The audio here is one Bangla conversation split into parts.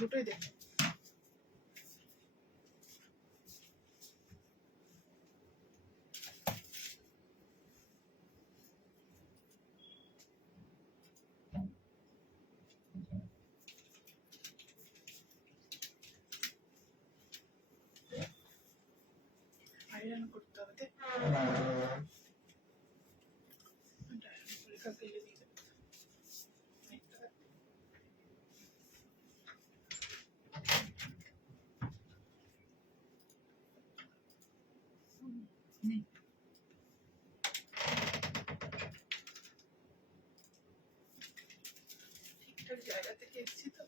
দুটোই দেখ। আয়রন করতে হবে। পরীক্ষা ফেলে দিয়ে ঠিকঠাক জায়গা থেকে এসেছি তো।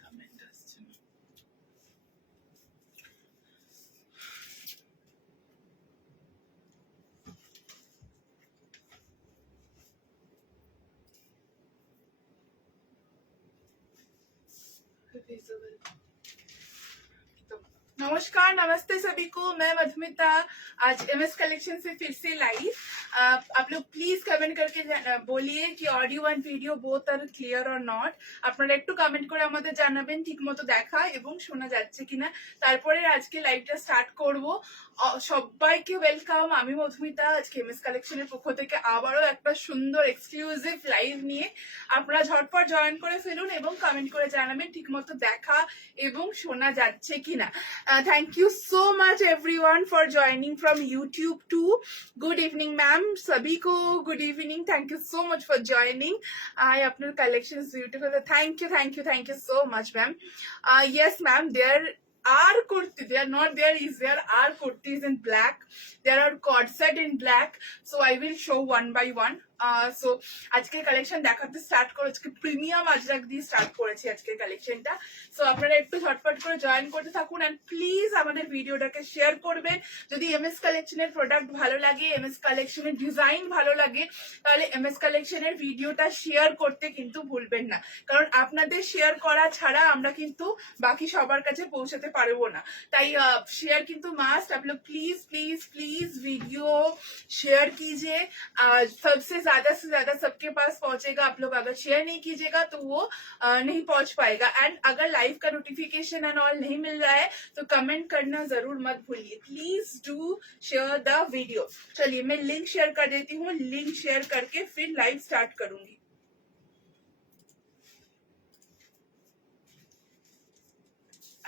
কমেন্ট আসছে না। नमस्कार, नमस्ते सभी को। मैं मधुमिता आज एमएस कलेक्शन से फिर से लाइव। आप लोग प्लीज कमेंट करके बोलिए कि audio and video both are clear और नॉट। আপনারা একটু কমেন্ট করে আমাদের জানাবেন ঠিকমতো দেখা এবং শোনা যাচ্ছে কিনা। তারপরে আজকে লাইভটা স্টার্ট করব। সবাইকে ওয়েলকাম। আমি মধুমিতা আজকে এমএস কালেকশনের পক্ষ থেকে আবারও একটা সুন্দর এক্সক্লুসিভ লাইভ নিয়ে আপনারা ঝটপট জয়েন করে ফেলুন এবং কমেন্ট করে জানাবেন ঠিকমতো দেখা এবং শোনা যাচ্ছে কিনা। Thank you so much everyone for joining from YouTube too. Good evening ma'am, sabhi ko good evening. Thank you so much for joining. Apnar collection is beautiful. Thank you so much ma'am. Yes ma'am, there are kurtis, they are not there is there are kurtis in black, there are cord set in black, so I will show one by one. So আজকের কালেকশন দেখাতে স্টার্ট করে আজকে প্রিমিয়াম আজরাক দিয়ে স্টার্ট করেছি আজকের কালেকশনটা। সো আপনারা একটু ঝটপট করে জয়েন করতে থাকুন এন্ড প্লিজ আমাদের ভিডিওটাকে শেয়ার করবেন। যদি এমএস কালেকশনের প্রোডাক্ট ভালো লাগে, এমএস কালেকশনের ডিজাইন ভালো লাগে, তাহলে এমএস কালেকশনের ভিডিওটা শেয়ার করতে কিন্তু ভুলবেন না, কারণ আপনাদের শেয়ার করা ছাড়া আমরা কিন্তু বাকি সবার কাছে পৌঁছাতে পারবো না। তাই শেয়ার কিন্তু মাস্ট। आप लोग please please please video share कीजिए। सबसे ज्यादा सबके पास पहुंचेगा। आप लोग अगर शेयर नहीं कीजिएगा तो वो नहीं पहुंच पाएगा। एंड अगर लाइव का नोटिफिकेशन एंड ऑल नहीं मिल रहा है तो कमेंट करना जरूर मत भूलिए। Please do share the video. चलिए मैं लिंक शेयर कर देती हूँ। लिंक शेयर करके फिर लाइव स्टार्ट करूंगी।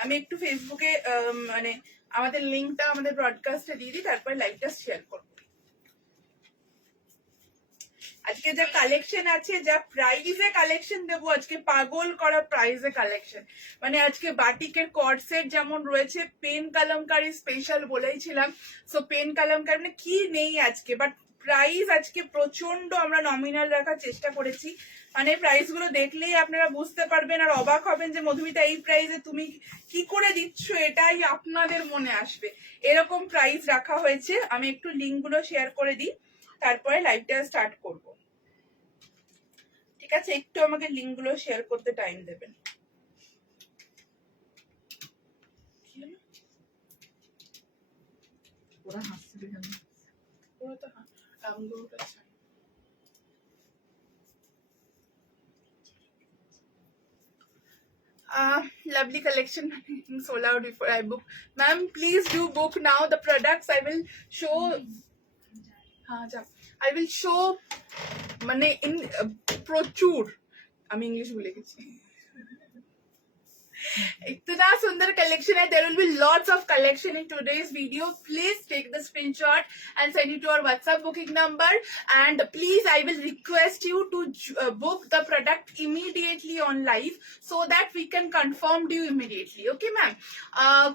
আমি একটু ফেসবুকে মানে আমাদের লিংকটা আমাদের ব্রডকাস্টে দিয়ে দিই, তারপর লাইভটা শেয়ার করব। আজকে যা কালেকশন আছে, যা প্রাইজে কালেকশন দেবো, আজকে পাগল করা প্রাইজে কালেকশন। মানে আজকে বাটিকের কর্ড সেট যেমন রয়েছে, পেন কালামকারি স্পেশাল বলেইছিলাম। সো পেন কালামকারি মানে কি নেই আজকে, বাট প্রাইস আজকে প্রচন্ড আমরা নমিনাল রাখার চেষ্টা করেছি। মানে প্রাইস গুলো দেখলেই আপনারা বুঝতে পারবেন আর অবাক হবেন যে মধুমিতা এই প্রাইসে তুমি কি করে দিচ্ছ, এটাই আপনাদের মনে আসবে। এরকম প্রাইস রাখা হয়েছে। আমি একটু লিঙ্ক গুলো শেয়ার করে দিই, তারপরে লাইভটা স্টার্ট করব। ঠিক আছে, একটু আমাকে লিঙ্ক গুলো শেয়ার করতে টাইম দেবেন। ওরা হাসছে কেন? ওরা তো lovely collection sold out before I book. Ma'am, please do book now the products. I will show. I will show মানে in প্রচুর, আমি ইংলিশ ভুলে গেছি। इतना सुंदर कलेक्शन है. There will be lots of collection in today's video. Please take the screenshot and send it to our WhatsApp booking number. And please, I will request you to book the product immediately on live so that we can confirm you immediately. Okay, ma'am?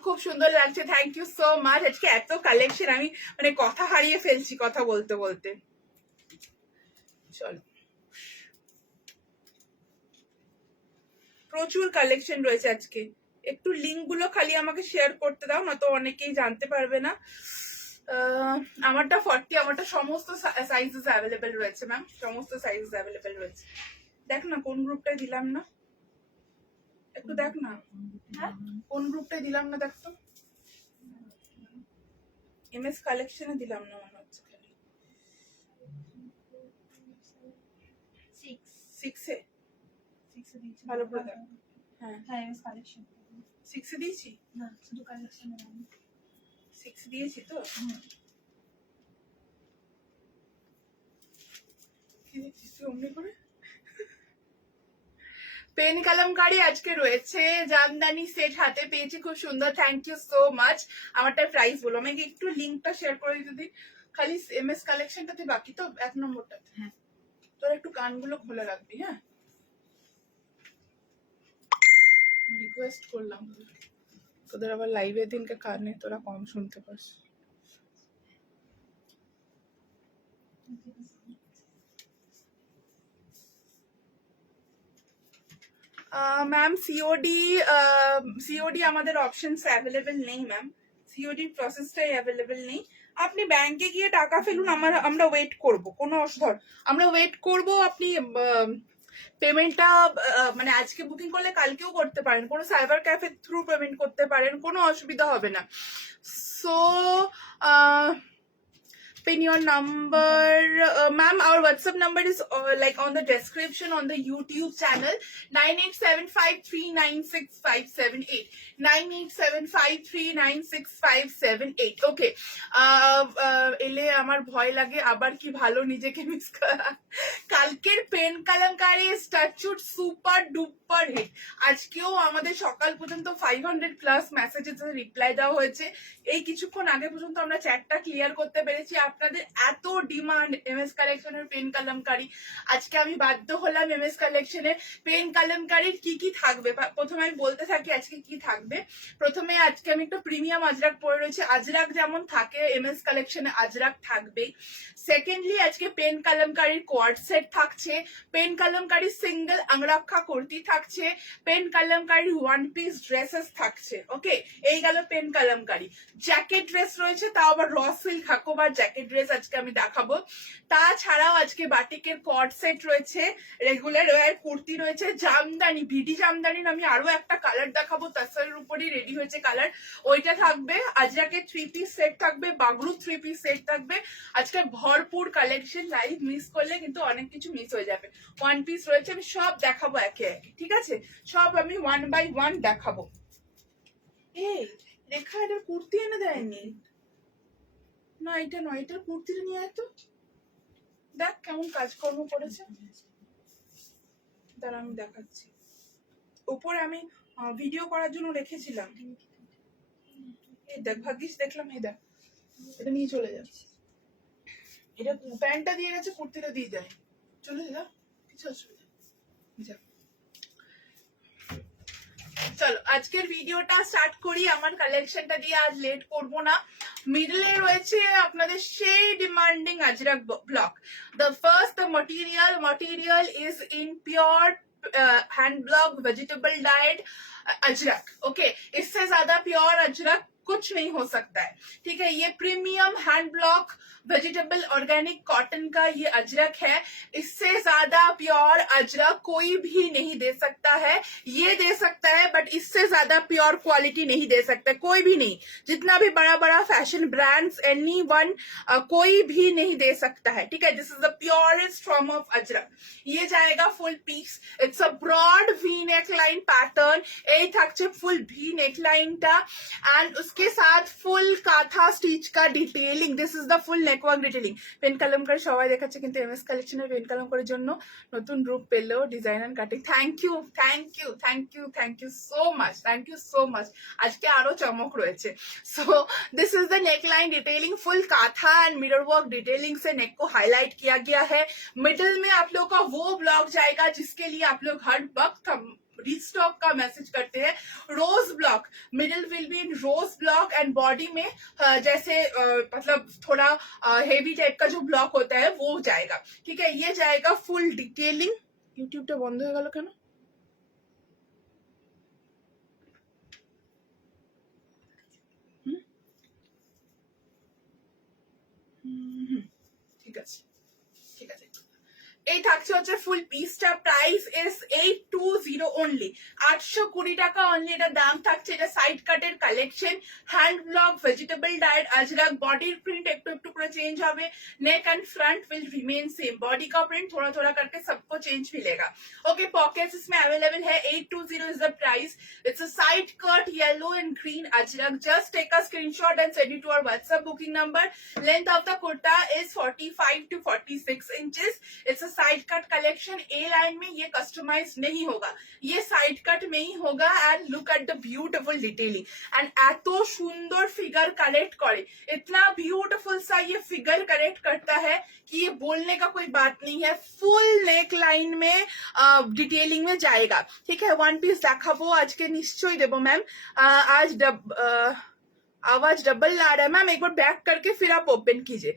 খুব সুন্দর লাগছে. Thank you so much. আজকে এত কালেকশন আমি মানে কথা হারিয়ে ফেলছি কথা বলতে বলতে. চলো, প্রচুর কালেকশন রয়েছে আজকে. একটু লিংক গুলো খালি আমাকে শেয়ার করতে দাও, না তো অনেকেই জানতে পারবে না. আমারটা 40, আমারটা সমস্ত সাইজেস অ্যাভেলেবেল রয়েছে ম্যাম, সমস্ত সাইজেস অ্যাভেলেবেল রয়েছে. দেখ না কোন গ্রুপটায় দিলাম না, একটু দেখ না. হ্যাঁ, কোন গ্রুপটায় দিলাম না দেখ তো. এমএস কালেকশনে দিলাম না মনে হচ্ছে. খালি 6 এ ভালো করে দেখ. হ্যাঁ হ্যাঁ, এমএস কালেকশন 6 এ দিয়েছি না, শুধু কালেকশন 6 দিয়েছি তো. কি দেখছিস তুই অমনি করে? পেন কলমকারি আজকে রয়েছে, জামদানি সেট হাতে পেয়েছি, খুব সুন্দর. Thank you so much. আমারটা প্রাইস বলো, আমাকে একটু লিংকটা শেয়ার করে দিতে দিন. খালি এমএস কালেকশনটাতে বাকি তো, 1 নম্বরটাতে. হ্যাঁ, তোর একটু কানগুলো খুলে রাখবি. হ্যাঁ, রিকোয়েস্ট করলাম, তোদের আবার লাইভের দিনকে কানে তোরা কম শুনতে পাস. ম্যাম সিওডি আমাদের অপশনস অ্যাভেলেবেল নেই ম্যাম, সিওডি প্রসেসটাই অ্যাভেলেবেল নেই. আপনি ব্যাংকে গিয়ে টাকা ফেলুন, আমরা ওয়েট করব, কোনো অসুবিধা, আমরা ওয়েট করব. আপনি পেমেন্টটা মানে আজকে বুকিং করলে কালকেও করতে পারেন, কোনো সাইবার ক্যাফে থ্রু পেমেন্ট করতে পারেন, কোনো অসুবিধা হবে না. So pin your number, ma'am. Our WhatsApp number is like on the description on the YouTube channel. 9875396578. 9875396578. Okay. এলে আমার ভয় লাগে আবার কি ভালো নিজেকে মিস করা. কালকের পেন কলমকারি স্ট্যাচুট সুপার ডুপার হিট. আজকেও আমাদের সকাল পর্যন্ত 500+ মেসেজেস রিপ্লাই দেওয়া হয়েছে. এই কিছুক্ষণ আগে পর্যন্ত আমরা চ্যাটটা ক্লিয়ার করতে পেরেছি. আপনাদের এত ডিমান্ড এমএস কালেকশনের পেন কলমকারি, আজকে আমি বাধ্য হলাম এমএস কালেকশনের পেন কলমকারির কি কি থাকবে প্রথমে আমি বলতে থাকি আজকে কি থাকবে. প্রথমে আজকে আমি একটু প্রিমিয়াম আজরাক পরে রয়েছি. আজরাক যেমন থাকে এমএস কালেকশনে আজরাক থাকবেই. সেকেন্ডলি আজকে পেন কলমকারির কোয়ার্ড সেট থাকছে, পেন কলমকারির সিঙ্গেল আংরাক্ষা কুর্তি থাকছে, পেন কলমকারির 1 পিস ড্রেসেস থাকছে. ওকে, এই গেল পেন কলমকারি. জ্যাকেট ড্রেস রয়েছে, তাও আবার র সিল্ক হাকোবার জ্যাকেট ড্রেস আজকে আমি দেখাবো. তাছাড়াও আজকে বাটিকের কট সেট রয়েছে, রেগুলার ওয়্যার কুর্তি রয়েছে, জামদানি ভিডি জামদানির আমি আরো একটা কালার দেখাবো, তাসারের উপরই রেডি হয়েছে কালার, ওইটা থাকবে. আজরাকে 3 পিস সেট থাকবে, বাগরু 3 পিস সেট থাকবে. আজকে ভরপুর কালেকশন. লাইভ মিস করলে কিন্তু অনেক কিছু মিস হয়ে যাবে. 1 পিস রয়েছে, আমি সব দেখাবো একে একে, ঠিক আছে? সব আমি 1 বাই 1 দেখাবো. এই রেখা এটার কুর্তি এনে দেয়নি না, এটা নয়, এটার কুর্তিটা নিয়ে আয় তো, দেখ কেমন কাজকর্ম করেছে. দাঁড়া আমি দেখাচ্ছি. উপরে আমি ভিডিও করার জন্য রেখেছিলাম. এই দেখ, ভাগ্যিস দেখলাম. এই দেখ, এটা নিয়ে চলে যাচ্ছে. এটা প্যান্টটা দিয়ে গেছে, কুর্তিটা দিয়ে যায়, চলে যা, কিছু অসুবিধা যা. চলো আজকের ভিডিওটা স্টার্ট করি. আমার কালেকশনটা দিয়ে আজ লেট করব না. মিডলে রয়েছে আপনাদের সেই demanding Ajrak block. The first material is in pure hand block vegetable dyed Ajrak. Okay, इससे ज्यादा प्योर अजरक कुछ नहीं हो सकता है. ठीक है, ये premium hand block vegetable organic cotton का ये अजरक है. इससे ज्यादा प्योर अजरक कोई भी नहीं दे सकता है. ये दे सकता है बट इससे ज्यादा प्योर क्वालिटी नहीं दे सकता, कोई भी नहीं. जितना भी बड़ा बड़ा फैशन ब्रांड्स एनीवन कोई भी नहीं दे सकता है. ठीक है, this is the purest form of Ajrak. ये जाएगा full piece. It's a broad V neck line pattern. এই থাকছে ফুল ভি নেক লাইনটা, এন্ড उसके के साथ ফুল কাঁথা স্টিচ का detailing, this is the full neckwork detailing. Pen kalamkari সবাই দেখাচ্ছে, কিন্তু এমএস কালেকশনের পেন কালামকারীর জন্য নতুন রূপ পেলো design and cutting. Thank you thank you thank you thank you so much, thank you so much. আজকে আরো চমক রয়েছে। So this is the neckline detailing, full kantha and mirror work detailing से नेक को हाईलाइट किया गया है। मिडिल में आप लोग का वो ब्लॉक जाएगा जिसके लिए आप लोग हर वक्त रीस्टॉक का मैसेज करते हैं। Rose block, middle will be in rose block and body में जैसे मतलब थोड़ा हेवी टाइप का जो ब्लॉक होता है वो जाएगा। ठीक है, ये जाएगा फुल डिटेलिंग। यूट्यूबটা বন্ধ হয়ে গেল কেন? ঠিক আছে ঠিক আছে। এই থাকছে হচ্ছে ফুল পিসটা, প্রাইস ইজ 820 অনলি, 820 টাকা অনলি এটা দাম থাকছে। এটা সাইড কাটের collection, hand block vegetable diet Ajrak. Body print একটু একটু করে চেঞ্জ হবে, neck and front will remain same, body का प्रिंट थोड़ा थोड़ा करके सबको चेंज मिलेगा। ओके, पॉकेट्स इसमें अवेलेबल है। 820 is the price. It's a side cut yellow and green Ajrak. Just take a screenshot and send it to our WhatsApp booking number. Length of the kurta is 45 to 46 inches. It's a side cut collection. A line में ये कस्टमाइज नहीं होगा, ये साइड कट में ही होगा। And look at the beautiful detailing and एतो सुंदर फिगर कलेक्ट करे, इतना ब्यूटीफुल सा ये फिगर करेक्ट करता है कि ये बोलने का कोई बात नहीं है। फुल नेक लाइन में डिटेलिंग में जाएगा। ठीक है, वन पीस দেখাবো আজকে নিশ্চয়ই দেবো ম্যাম। आज आवाज डबल आ रहा है मैम, एक बार बैक करके फिर आप ओपन कीजिए।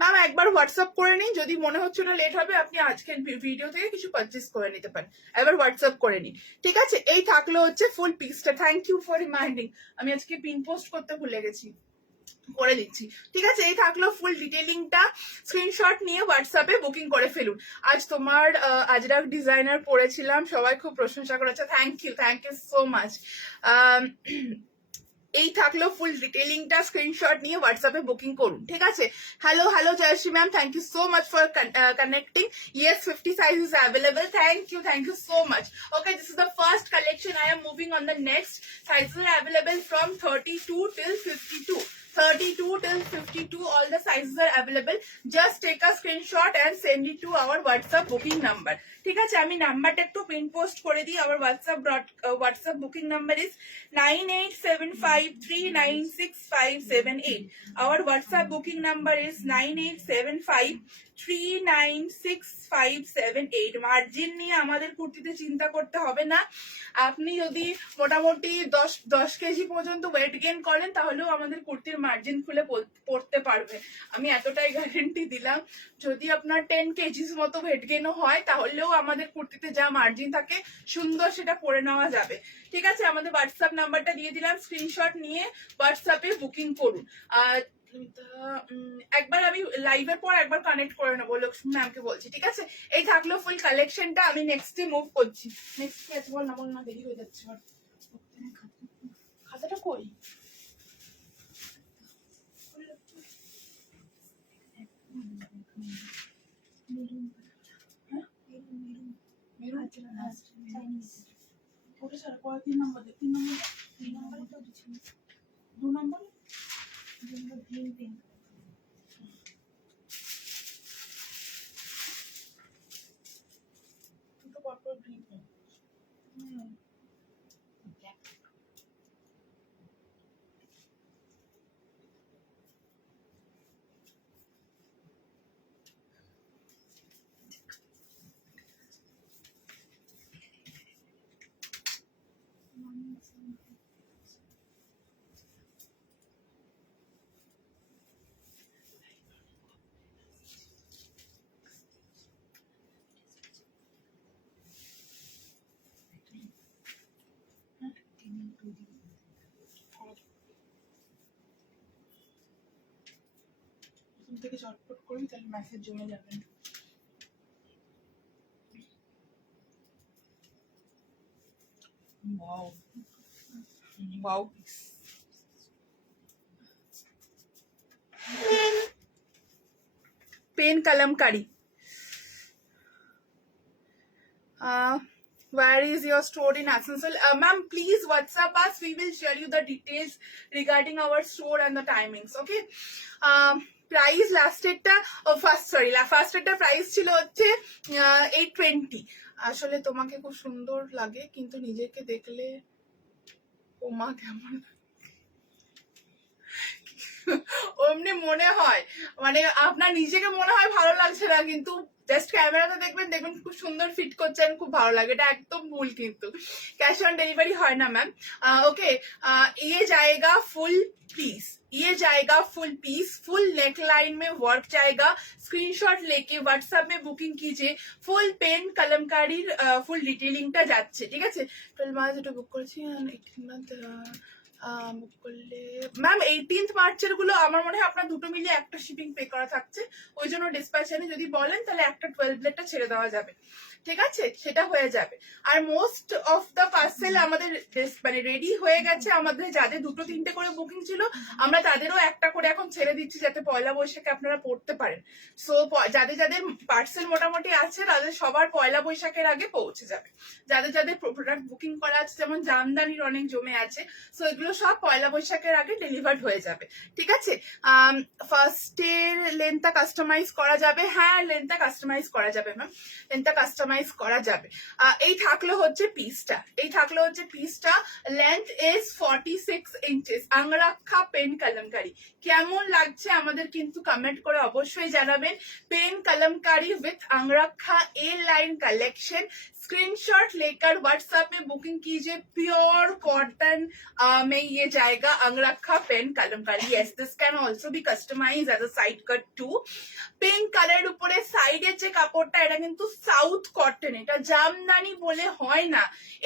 ম্যাম একবার হোয়াটসঅ্যাপ করে নিন, যদি মনে হচ্ছে না লেট হবে আপনি আজকের ভিডিও থেকে কিছু পারচেজ করে নিতে পারেন, একবার হোয়াটসঅ্যাপ করে নিন। ঠিক আছে, এই থাকলো হচ্ছে ফুল পিসটা। থ্যাংক ইউ ফর রিমাইন্ডিং, আমি আজকে পিন পোস্ট করতে ভুলে গেছি, করে দিচ্ছি। ঠিক আছে, এই থাকলো ফুল ডিটেইলিংটা। স্ক্রিনশট নিয়ে হোয়াটসঅ্যাপে বুকিং করে ফেলুন। আজ তোমার আজরাক ডিজাইনার পড়েছিলাম, সবাই খুব প্রশংসা করেছে। Thank you so much. এই থাকলো ফুল ডিটেইলিংটা, স্ক্রিনশট নিয়ে হোয়াটসঅ্যাপে বুকিং করুন। ঠিক আছে, hello hello Jayashree ma'am, thank you so much for connecting. Yes, 50 size is available. Thank you so much. Okay, this is the first collection. I am moving on the next. Sizes are available from 32 till 52. 32 till 52, all the sizes are available. Just take a screenshot and send it to our WhatsApp booking number. ঠিক আছে, আমি নাম্বারটা একটু পিন পোস্ট করে দিই। our WhatsApp booking number is 9875396578. our WhatsApp booking number is 9875396578. Margin নিয়ে আমাদের কুর্তিতে চিন্তা করতে হবে না। আপনি যদি মোটামুটি 10 কেজি পর্যন্ত ওয়েট গেইন করেন তাহলেও আমাদের কুর্তির মার্জিন খুলে পড়তে পারবে, আমি এতটাই গ্যারেন্টি দিলাম। যদি আপনার 10 কেজিস মতো ওয়েট গেইনও হয় তাহলেও আমাদের কুর্তিতে যা মার্জিন থাকে সুন্দর সেটা পরে নেওয়া যাবে। ঠিক আছে, আমাদের হোয়াটসঅ্যাপ নাম্বারটা দিয়ে দিলাম, স্ক্রিনশট নিয়ে হোয়াটসঅ্যাপে বুকিং করুন। একবার আমি লাইভের পর একবার কানেক্ট করে নেবো, লক্ষ্মী ম্যামকে বলছি। ঠিক আছে, এই থাকলো ফুল কালেকশনটা। আমি নেক্সটে মুভ করছি। নেক্সট কি আছে বল না, দেরি হয়ে যাচ্ছে। খাতাটা কই? ওটা ছাড়া পরে 3 নম্বর দে, 3 নম্বর 2 নম্বর গ্রিন পেন। তো পরপর গ্রিন পেন। থেকে চটপট করি, তাহলে মেসেজ জমে যাবে। Wow wow, pen Kalamkari. Where is your store in Asansol? Ma'am, please WhatsApp us. We will share you the details regarding our store and the timings. Okay. Price লাস্টেরটা ফার্স্টেরটা প্রাইস ছিল হচ্ছে 820। আসলে তোমাকে খুব সুন্দর লাগে, কিন্তু নিজেকে দেখলে ওমা কেমন অমনি মনে হয়, মানে আপনার নিজেকে মনে হয় ভালো লাগছে না, কিন্তু জাস্ট ক্যামেরাতে দেখবেন দেখবেন খুব সুন্দর ফিট করছেন, খুব ভালো লাগে। এটা একদম ভুল, কিন্তু ক্যাশ অন ডেলিভারি হয় না ম্যাম। ओके, ये जाएगा फुल पीस, ये जाएगा full piece, full neck line में वर्क जाएगा। स्क्रीनशॉट लेके व्हाट्सएप में बुकिंग कीजिए। ফুল পেন কলমকারীর ফুল ডিটেইলিংটা যাচ্ছে, ঠিক আছে। 12 মার্চ এটা বুক করেছি, 18 মান্থ বুক করলে ম্যাম 18th মার্চের গুলো আমার মনে হয় আপনার দুটো মিলিয়ে একটা শিপিং পে করা থাকছে, ওই জন্য ডিসপ্যাচারে যদি বলেন তাহলে একটা 12 প্লেটটা ছেড়ে দেওয়া যাবে, ঠিক আছে, সেটা হয়ে যাবে। আর মোস্ট অফ দ্য পার্সেল আমাদের মানে রেডি হয়ে গেছে। আমাদের যাদের দুটো তিনটে করে বুকিং ছিল আমরা তাদেরও একটা করে এখন ছেড়ে দিচ্ছি, যাতে পয়লা বৈশাখে আপনারা পড়তে পারেন। সো যাদের যাদের পার্সেল মোটামুটি আছে তাদের সবার পয়লা বৈশাখের আগে পৌঁছে যাবে। যাদের যাদের প্রোডাক্ট বুকিং করা আছে, যেমন জামদানির অনেক জমে আছে, সো এগুলো সব পয়লা বৈশাখের আগে ডেলিভার্ড হয়ে যাবে, ঠিক আছে। ফার্স্টের লেন্থটা কাস্টমাইজ করা যাবে, হ্যাঁ লেন্থটা কাস্টমাইজ করা যাবে ম্যাম, লেন্থটা কাস্টমাইজ করা যাবে। এই থাকলো হচ্ছে পিসটা, length is 46 inches, angrakha pen kalamkari. কেমন লাগছে আমাদের কিন্তু কমেন্ট করে অবশ্যই জানাবেন। Pen kalamkari with angrakha A line collection, screenshot लेकर व्हाट्सएप में बुकिंग कीजिए। प्योर कॉटन में ये जाएगा angrakha pen kalamkari. Yes, this can also be customise as a side cut to. Pink colour উপরে সাইডের যে কাপড়টা এটা কিন্তু সাউথ কটন, এটা জামদানি বলে হয় না।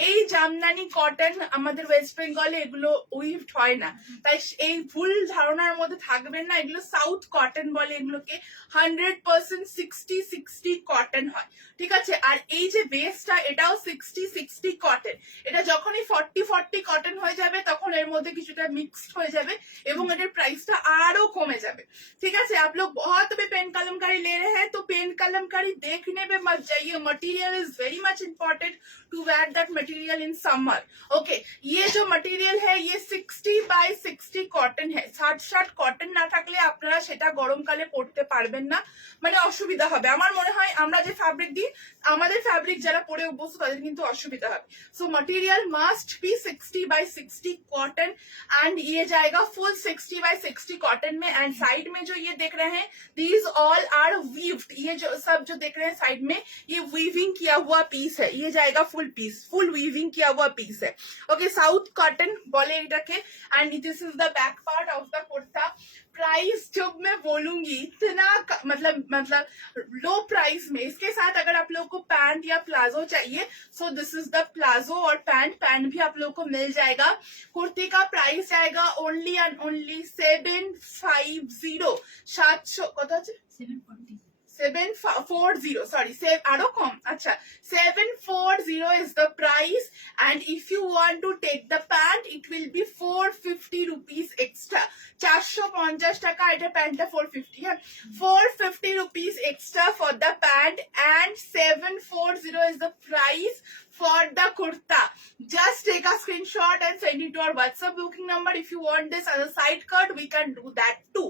এই জামদানি কটন আমাদের ওয়েস্ট বেঙ্গলে এগুলো উইভড হয় না, তাই এই ভুল ধারণার মধ্যে থাকবেন না। এগুলো সাউথ কটন বলে, এগুলোকে 100% 60-60 কটন হয়, ঠিক আছে। আর এই যে বেসটা এটাও 60-60 কটন। এটা যখনই 40-40 কটন হয়ে যাবে তখন এর মধ্যে কিছুটা মিক্সড হয়ে যাবে এবং এটার প্রাইসটা আরো কমে যাবে, ঠিক আছে। आप लोग बहुत भी पेन कलमकारी ले रहे हैं तो पेन कलमकारी देखने में मत जाइए। Material is very much important to wear that material in summer. Okay, ये जो मटेरियल है ये 60/60 কটন है। 60 কটন না থাকলে আপনারা সেটা গরমকালে পরতে পারবেন না, মানে অসুবিধা হবে। আমার মনে হয় আমরা যে ফ্যাব্রিক দিই, আমাদের ফ্যাব্রিক যারা পরে অভ্যস্ত তাদের কিন্তু অসুবিধা হবে। So material must be 60/60 cotton and ये जाएगा फुल 60/60 कॉटन में। एंड साइड में जो ये देख रहे हैं दीज ऑल आर वीव्ड, ये जो सब जो देख रहे हैं साइड में ये वीविंग किया हुआ पीस है। ये जाएगा फुल पीस, फुल वीविंग किया हुआ पीस है। ओके, साउथ कॉटन बोले रखे। And this is the back part of the kurta. Price जब मैं बोलूंगी इतना मतलब लो प्राइस में, इसके साथ अगर आप लोग को पैंट या प्लाजो चाहिए सो दिस इज द प्लाजो और पैंट भी आप लोग को मिल जाएगा। कुर्ती का प्राइस आएगा ओनली एंड ओनली 750। 700 কত আছে? 740, sorry, আরো কম, আচ্ছা 740 is the price. And if you want to take the pant it will be 450 rupees extra। 450 টাকা, এটা প্যান্টটা 450, হ্যাঁ 450 rupees extra for the pant and 740 is the price for the kurta. Just take a screenshot and send it to our WhatsApp booking number. If you want this as a side cut we can do that too।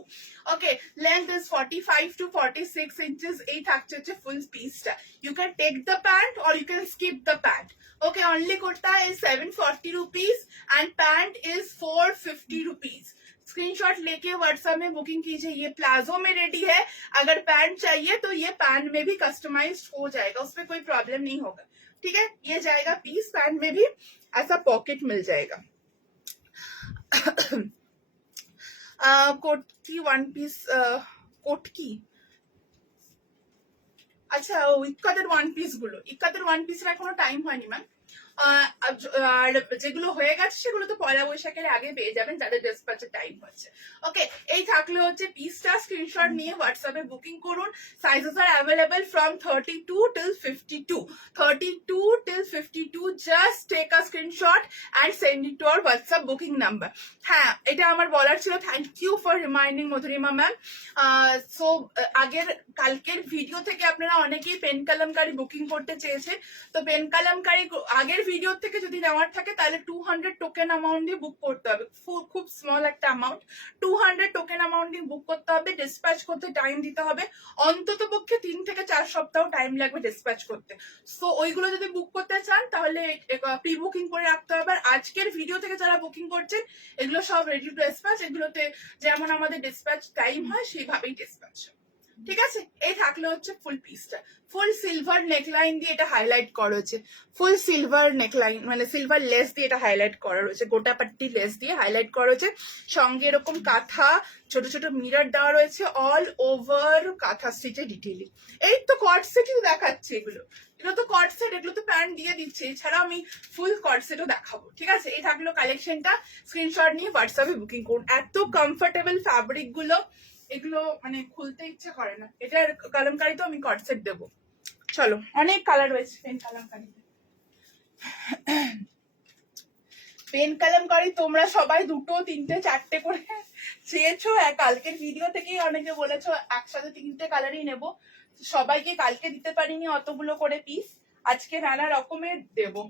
Okay, length is 45 to 46 inches। এই থাকছে হচ্ছে ফুল পিসটা। You can take the pant or you can skip the pant। Okay, only kurta is 740 rupees and pant is 450 rupees। Screenshot लेके व्हाट्सएप में बुकिंग कीजिए। ये प्लाजो में रेडी है, अगर पैंट चाहिए तो ये पैंट में भी कस्टमाइज हो जाएगा, उसमें कोई प्रॉब्लम नहीं होगा, ठीक है। ये जाएगा पीस, पैंट में भी ऐसा पॉकेट मिल जाएगा। कोट की वन पीस, कोट की, আচ্ছা ও ইক্কাতের ওয়ান পিস গুলো, ইক্কাতের ওয়ান পিসের এখনো টাইম হয়নি ম্যাম। আর যেগুলো হয়ে গেছে সেগুলো তো পয়লা বৈশাখের আগে পেয়ে যাবেন যাদের ডিসপ্যাচের টাইম হচ্ছে। ওকে, এই থাকলে হচ্ছে পিসটা স্ক্রিনশট নিয়ে হোয়াটসঅ্যাপে বুকিং করুন। Sizes are available from 32 till 52, 32 till 52। Just take a screenshot and send it to our WhatsApp booking number. হ্যাঁ, এটা আমার বলার ছিল। Thank you for reminding Madhurima ma'am. So কালকের ভিডিও থেকে আপনারা অনেকেই পেন কালামকারি বুকিং করতে চেয়েছে। তো পেন কালামকারি আগের ভিডিও থেকে যদি নেওয়ার থাকে তাহলে 200 টোকেন অ্যামাউন্ট দিয়ে বুক করতে হবে। খুব স্মল একটা অ্যামাউন্ট, 200 টোকেন অ্যামাউন্ট দিয়ে বুক করতে হবে। ডিসপ্যাচ করতে টাইম দিতে হবে অন্তত পক্ষে 3 থেকে 4 সপ্তাহ টাইম লাগবে ডিসপ্যাচ করতে। সো ওইগুলো যদি বুক করতে চান তাহলে প্রি বুকিং করে রাখতে হবে। আর আজকের ভিডিও থেকে যারা বুকিং করছেন এগুলো সব রেডি টু ডিসপ্যাচ। এগুলোতে যেমন আমাদের ডিসপ্যাচ টাইম হয় সেইভাবেই ডিসপ্যাচ। ঠিক আছে, এই থাকলে হচ্ছে ফুল পিসটা। ফুল সিলভার নেকলাইন দিয়ে এটা হাইলাইট করা হয়েছে। ফুল সিলভার নেকলাইন মানে সিলভার লেস দিয়ে এটা হাইলাইট করা রয়েছে। গোটা পাট্টি লেস দিয়ে হাইলাইট করা হয়েছে। সঙ্গে এরকম কাঁথা ছোট ছোট মিরর দেওয়া রয়েছে অল ওভার কাঁথা স্টিচে ডিটেইলিং। এই তো কট সেটই দেখাচ্ছে এগুলো তো কট সেট, এগুলো তো প্যান্ট দিয়ে দিচ্ছে। এছাড়া আমি ফুল কট সেটও দেখাবো। ঠিক আছে, এই থাকলো কালেকশনটা। স্ক্রিনশট নিয়ে হোয়াটসঅ্যাপে বুকিং করুন। এত কমফোর্টেবল ফ্যাব্রিক গুলো, এগুলো মানে খুলতে ইচ্ছা করে না। এটার কালামকারি তো আমি কট সেট দেবো। চলো, অনেক কালার রয়েছে পেন কালামকারিতে। পেন কালামকারি তোমরা সবাই 2, 3, 4 করে চেয়েছো। কালকের ভিডিও থেকেই অনেকে বলেছো একসাথে 3টে কালারই নেবো। সবাইকে কালকে দিতে পারিনি অতগুলো করে পিস, আজকে নানা রকমের দেবো।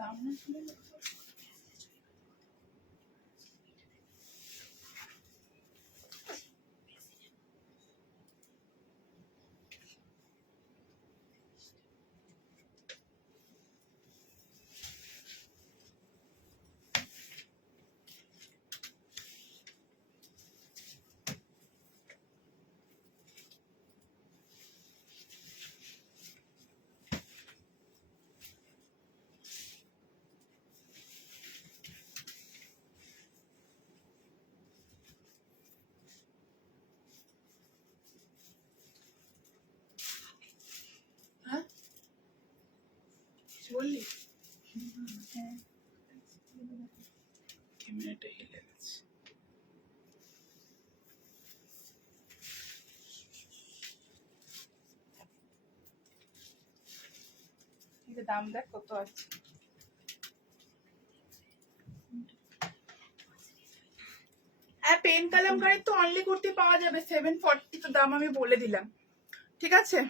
দাম না শুনে বললি ক্যামেরাটা হেলে গেছে। দাম দেখ কত আছে। হ্যাঁ, পেন কালামকারি তো অনলি কুর্তি পাওয়া যাবে 740, তো দাম আমি বলে দিলাম। ঠিক আছে,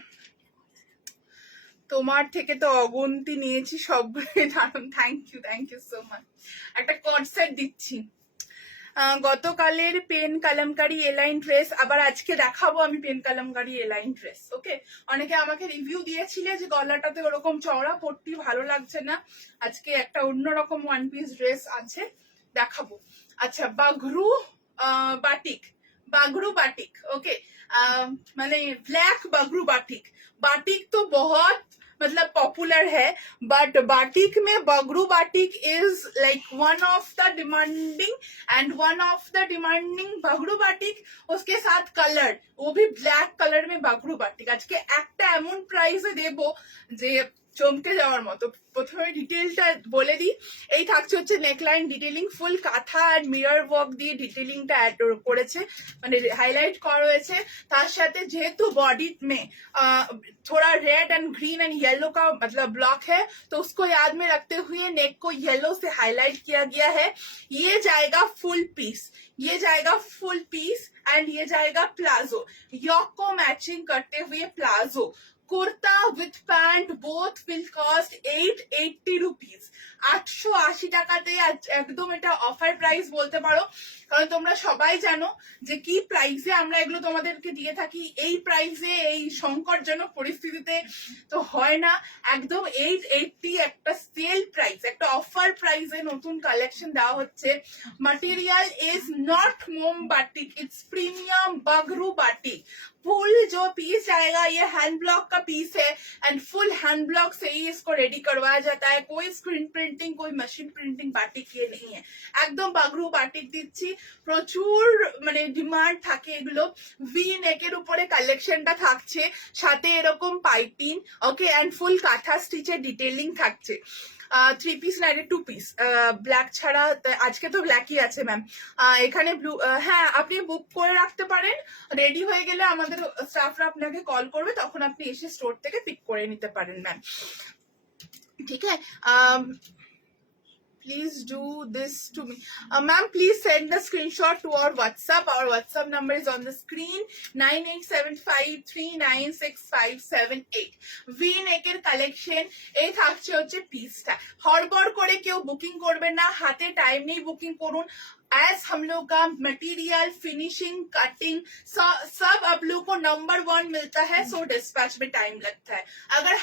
তোমার থেকে তো অগুন্তি নিয়েছি সবগুলোই দারুন। Thank you so much. একটা কট সেট দিচ্ছি। গতকালের পেন কালামকারি এলাইন ড্রেস আবার আজকে দেখাবো আমি। Pen kalamkari A line dress. Okay, অনেকে আমাকে রিভিউ দিয়েছিলে যে গলাটাতে ওরকম চওড়া পট্টি ভালো লাগছে না। আজকে একটা অন্যরকম ওয়ান পিস ড্রেস আছে, দেখাবো। আচ্ছা, Bagru batik, Bagru batik. Okay, मैंने ब्लैक बागरू बाटिक। बाटिक तो बहुत मतलब पॉपुलर है, बट बाटिक में Bagru batik is like one of the demanding Bagru batik. उसके साथ कलर, वो भी ब्लैक कलर में बागरू बाटिक। आज के একটা এমন প্রাইসে দেবো যে চমকে যাওয়ার মতো। প্রথমে ডিটেলটা বলে দিই। এই থাকছে হচ্ছে নেকলাইন ডিটেলিং, ফুল কাঁথা আর মিরর ওয়ার্ক দিয়ে ডিটেলিংটা অ্যাড করেছে, মানে হাইলাইট করা হয়েছে। তার সাথে যেহেতু बॉडी में थोड़ा red and green and yellow का मतलब ब्लॉक है, तो उसको याद में रखते हुए नेक को येलो से हाईलाइट किया गया है। ये जाएगा फुल पीस, ये जाएगा फुल पीस एंड ये जाएगा प्लाजो। यॉक को मैचिंग करते हुए palazzo, kurta with pant both will cost 880 rupees. 880 টাকাতে একদম এটা অফার প্রাইস বলতে পারো, কারণ তোমরা সবাই জানো যে কি প্রাইসে আমরা এগুলো তোমাদেরকে দিয়ে থাকি। এই প্রাইসে এই সংকটজনক পরিস্থিতিতে তো হয় না। একদম 880 একটা সেল প্রাইস, একটা অফার প্রাইসে নতুন কালেকশন দেওয়া হচ্ছে। मटेरियल इज नॉट मोम batik, it's premium Bagru batik. Full जो पीस आएगा ये हैंड ब्लॉक का पीस है एंड फुल हैंड ब्लॉक से ही इसको रेडी करवाया जाता है। कोई स्क्रीन प्रिंटिंग कोई मशीन प्रिंटिंग बाटिक ये नहीं है, একদম বাগরু বাটিক দিচ্ছি। প্রচুর মানে ডিমান্ড থাকে এগুলো। ভি নেকের উপরে কালেকশনটা থাকছে, সাথে এরকম পাইপিং ওকে এন্ড ফুল কাঁথা স্টিচের ডিটেইলিং থাকছে। 3 পিস না, 2 পিস ব্ল্যাক ছাড়া, আজকে তো ব্ল্যাকই আছে ম্যাম। এখানে ব্লু, হ্যাঁ আপনি বুক করে রাখতে পারেন, রেডি হয়ে গেলে আমাদের স্টাফরা আপনাকে কল করবে, তখন আপনি এসে স্টোর থেকে পিক করে নিতে পারেন ম্যাম। ঠিক আছে, please do this to me. Ma'am, please send the screenshot to our WhatsApp. Our WhatsApp number is on the screen, 9875396578. V-neck এর কালেকশন এই থাকছে হচ্ছে পিসটা। হড়বড় করে কেউ বুকিং করবেন না, হাতে টাইম নেই বুকিং করুন। एज हम लोग का मटेरियल फिनिशिंग कटिंग सब आप लोग को नंबर 1 मिलता है, सो डिस्पैच में टाइम लगता है। अगर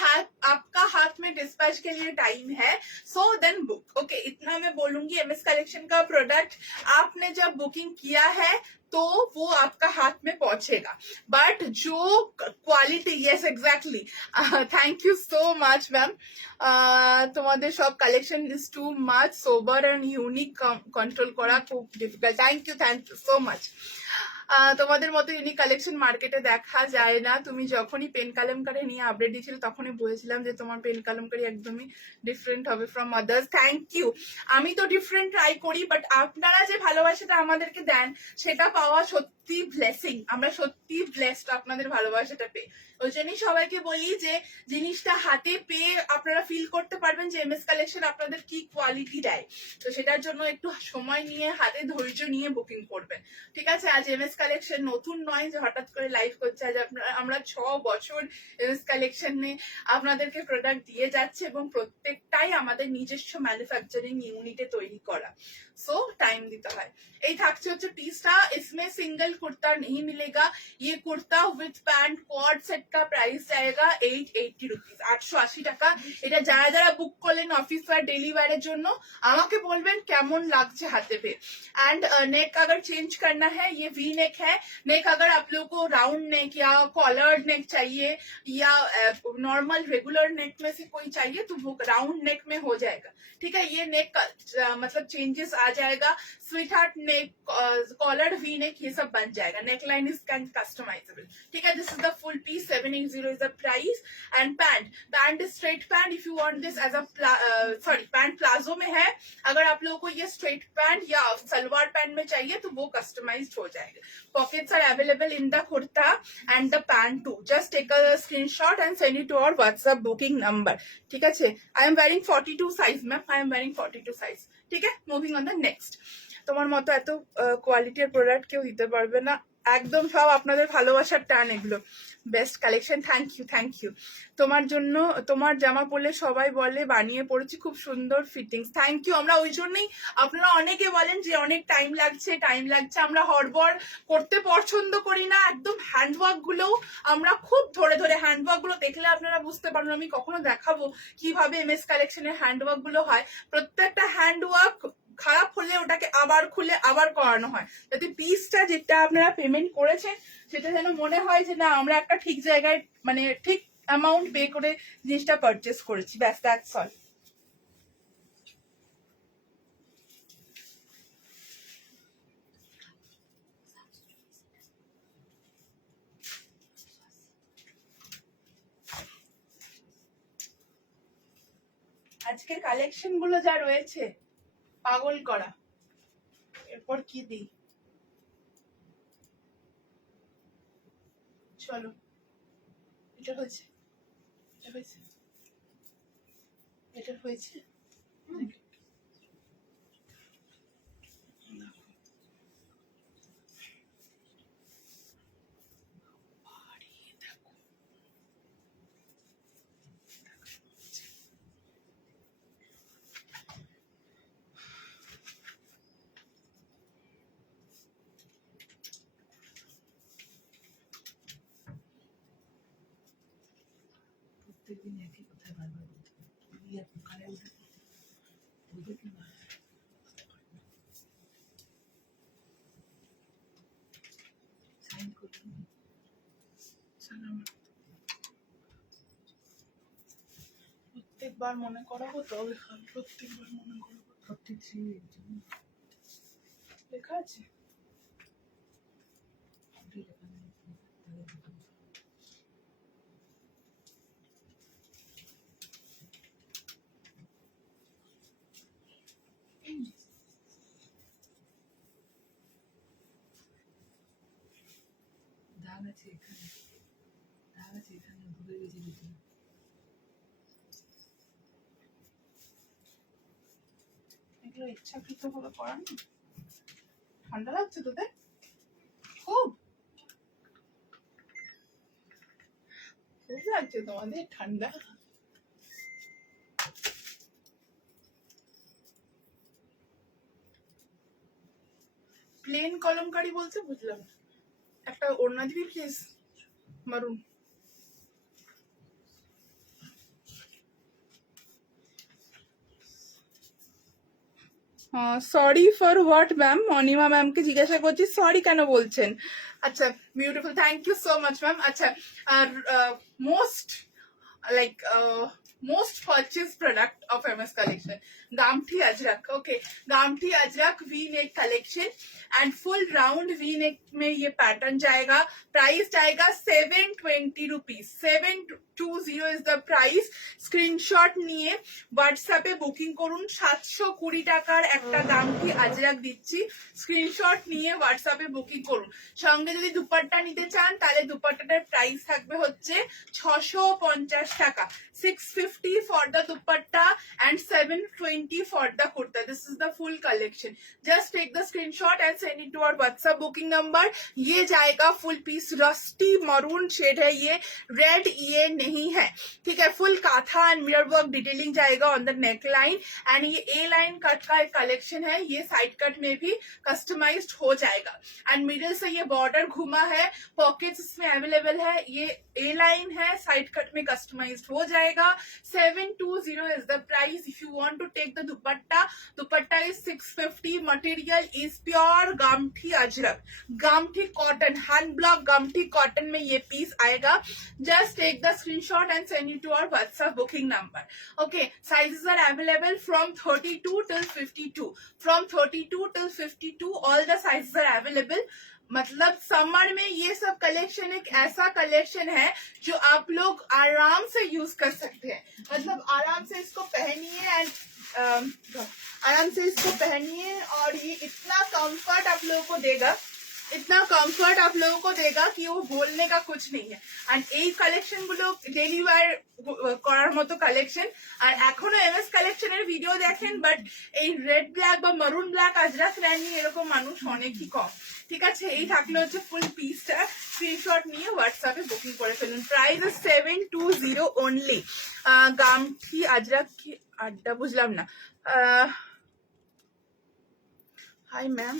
आपका हाथ में डिस्पैच के लिए टाइम है सो देन बुक। ओके, इतना मैं बोलूंगी। एमएस कलेक्शन का प्रोडक्ट आपने जब बुकिंग किया है तो वो आपका हाथ में पहुंचेगा, बट जो quality, yes exactly, thank you so much ma'am. তোমাদের সব collection is too much sober and unique, control করা খুব difficult. Thank you so much. তোমাদের মতো ইউনিক কালেকশন মার্কেটে দেখা যায় না। তুমি যখনই পেন কালামকারি নিয়ে আপডেট দিয়েছিলে তখনই বলেছিলাম যে তোমার পেন কালামকারি একদমই ডিফারেন্ট হবে ফ্রম আদার্স। Thank you. আমি তো ডিফারেন্ট ট্রাই করি, বাট আপনারা যে ভালোবাসাটা আমাদেরকে দেন সেটা পাওয়া সত্যি ব্লেসিং। আমরা সত্যি ব্লেসড আপনাদের ভালোবাসাটা পেয়ে। ওই জন্যই সবাইকে বলি যে জিনিসটা হাতে পেয়ে আপনারা ফিল করতে পারবেন যে এমএস কালেকশন আপনাদের কি কোয়ালিটি দেয়। তো সেটার জন্য একটু সময় নিয়ে, হাতে ধৈর্য নিয়ে বুকিং করবেন, ঠিক আছে? আজ এমএস কালেকশন নতুন নয় যে হঠাৎ করে লাইভ করছে। আজ আমরা 6 বছর এমএস কালেকশনে আপনাদেরকে প্রোডাক্ট দিয়ে যাচ্ছে এবং প্রত্যেকটাই আমাদের নিজস্ব ম্যানুফ্যাকচারিং ইউনিটে তৈরি করা, সো টাইম দিতে হয়। এই থাকছে হচ্ছে পিসটা। इसमें सिंगल कुर्ता नहीं मिलेगा, ये kurta with pant code set का प्राइस जाएगा 880 रुपीज, 880 টাকা। এটা যারা যারা বুক করলেন অফিস ওয়্যার ডেলি ওয়্যারের জন্য আমাকে বলবেন কেমন লাগছে হাতে পেয়ে। एंड नेक अगर चेंज करना है, ये वी नेक है। नेक अगर आप लोगों को राउंड नेक या कॉलर्ड नेक चाहिए या नॉर्मल रेगुलर नेक में से कोई चाहिए तो वो राउंड नेक में हो जाएगा, ठीक है? ये नेक मतलब चेंजेस आ जाएगा। स्वीट हार्ट नेक, कॉलर्ड वी नेक, ये सब बन जाएगा। नेक लाइन इज कस्टमाइजेबल, ठीक है? This is the full piece, 780 is the price। And pant straight pant, if you want this as a sorry pant palazzo में है, अगर आप लोगों को ये स्ट्रेट पैंट या सलवार पैंट में चाहिए तो वो कस्टमाइज्ड हो जाएगा। Pockets are available in the kurta and the pant too. Just take a screenshot and send it to our WhatsApp booking number, ठीक है? I am wearing 42 size ma'am, I am wearing 42 size, ठीक है? Moving on the next. তোমার মতো এত কোয়ালিটির প্রোডাক্ট কেউ দিতে পারবে না, একদম সব আপনাদের ভালোবাসার টান এগুলো। Best collection, thank you. তোমার জন্য তোমার জামা পরলে সবাই বলে বানিয়ে পড়েছি, খুব সুন্দর ফিটিংস। Thank you. আমরা ওই জন্যই, আপনারা অনেকে বলেন যে অনেক টাইম লাগছে। আমরা হড়বড় করতে পছন্দ করি না। একদম হ্যান্ডওয়ার্ক গুলো আমরা খুব ধরে ধরে, হ্যান্ডওয়ার্ক গুলো দেখলে আপনারা বুঝতে পারবেন। আমি কখনো দেখাবো কিভাবে এমএস কালেকশনের হ্যান্ডওয়ার্ক গুলো হয়। প্রত্যেকটা হ্যান্ডওয়ার্ক খারাপ হলে ওটাকে আবার খুলে আবার করানো হয়, যাতে পিসটা যেটা আপনারা পেমেন্ট করেছেন সেটা যেন মনে হয় যে না আমরা একটা ঠিক জায়গায় মানে ঠিক অ্যামাউন্ট পে করে জিনিসটা পারচেস করেছি। ব্যাস, দ্যাটস অল। আজকের কালেকশন গুলো যা রয়েছে পাগল করা। এরপর কি দিই, চলো। এটা হয়েছে, এটা হয়েছে, এটা হয়েছে। প্রত্যেকদিন একই কথা বারবার বলতে হবে। ইয়ে কানে উঠে বুঝে কি না সাইন করুন। সালাম। প্রত্যেকবার মনে করাবো তবে খাবে, প্রত্যেকবার মনে করাবো। 43 এর জন্য লেখা আছে? ওটাই লেখা নেই, তাহলে দেখুন। দাগ আছে এখানে, দাগ আছে এখানে, ভুলে গেছি দিতে। এগুলো ইচ্ছাকৃত করে করার না। ঠান্ডা লাগছে তোদের খুব? খুব লাগছে তোমাদের ঠান্ডা? প্লেন কলমকারি বলছে, বুঝলাম না। একটা ওড়না দিবি please, maroon. Sorry for what ma'am? Anima ম্যামকে জিজ্ঞাসা করছি সরি কেন বলছেন। আচ্ছা, beautiful, thank you so much ma'am. আচ্ছা, আর most like most purchased product of MS collection, Gamthi Ajrak. Okay, Gamthi Ajrak V-neck collection and full round V-neck में ये पैटर्न जाएगा। प्राइस जाएगा 720 rupees. 720 is the price। Screenshot নিয়ে হোয়াটসঅ্যাপে বুকিং করুন। 720 টাকার একটা গামঠি আজরাক দিচ্ছি, স্ক্রিনশট নিয়ে হোয়াটসঅ্যাপে বুকিং করুন। সঙ্গে যদি দুপাট্টা নিতে চান তাহলে দুপাট্টাটার প্রাইস থাকবে হচ্ছে 650 টাকা। 650 for the dupatta and 720 for the kurta. This is the full collection. Just take the screenshot and send it to our WhatsApp booking number. ये जाएगा full piece, rusty maroon shade है ये, रेड ये नहीं है, ठीक है। Full kantha and mirror work detailing जाएगा on the neck line and ये ए लाइन कट का एक कलेक्शन है, ये साइड कट में भी कस्टमाइज्ड हो जाएगा एंड मिडिल से ये बॉर्डर घुमा है, पॉकेट्स इसमें अवेलेबल है, ये ए लाइन है, साइड कट में कस्टमाइज्ड हो जाएगा। 720 is the price। If you want to take the dupatta is 650। Material is pure Gamthi Ajrak, Gamthi cotton, hand block Gamthi cotton में ये पीस आएगा। Just take the screenshot and send it to our WhatsApp booking number। Okay, sizes are available from 32 till 52। From 32 till 52 all the sizes are available। मतलब समर में ये सब कलेक्शन एक ऐसा कलेक्शन है जो आप लोग आराम से यूज कर सकते हैं। मतलब आराम से इसको पहनिए एंड आराम से इसको पहनिए और ये इतना कंफर्ट आप लोगों को देगा, इतना कंफर्ट आप लोगों को देगा कि वो बोलने का कुछ नहीं है। एंड এই কালেকশন গুলো ডেলি ওয়্যার করার মতো কালেকশন। আর এখনো এমএস কালেকশনের ভিডিও দেখেন, বাট এই রেড ব্ল্যাক বা মারুন ব্ল্যাক আজরাক রানি এরকম মানুষ অনেকই কম, ঠিক আছে। এই থাকলে হচ্ছে ফুল পিসটা, স্ক্রিনশট নিয়ে হোয়াটসঅ্যাপে বুকিং করে ফেলুন। Price 720 only. গামঠি আজরাক কি আড্ডা, বুঝলাম না। হাই ম্যাম,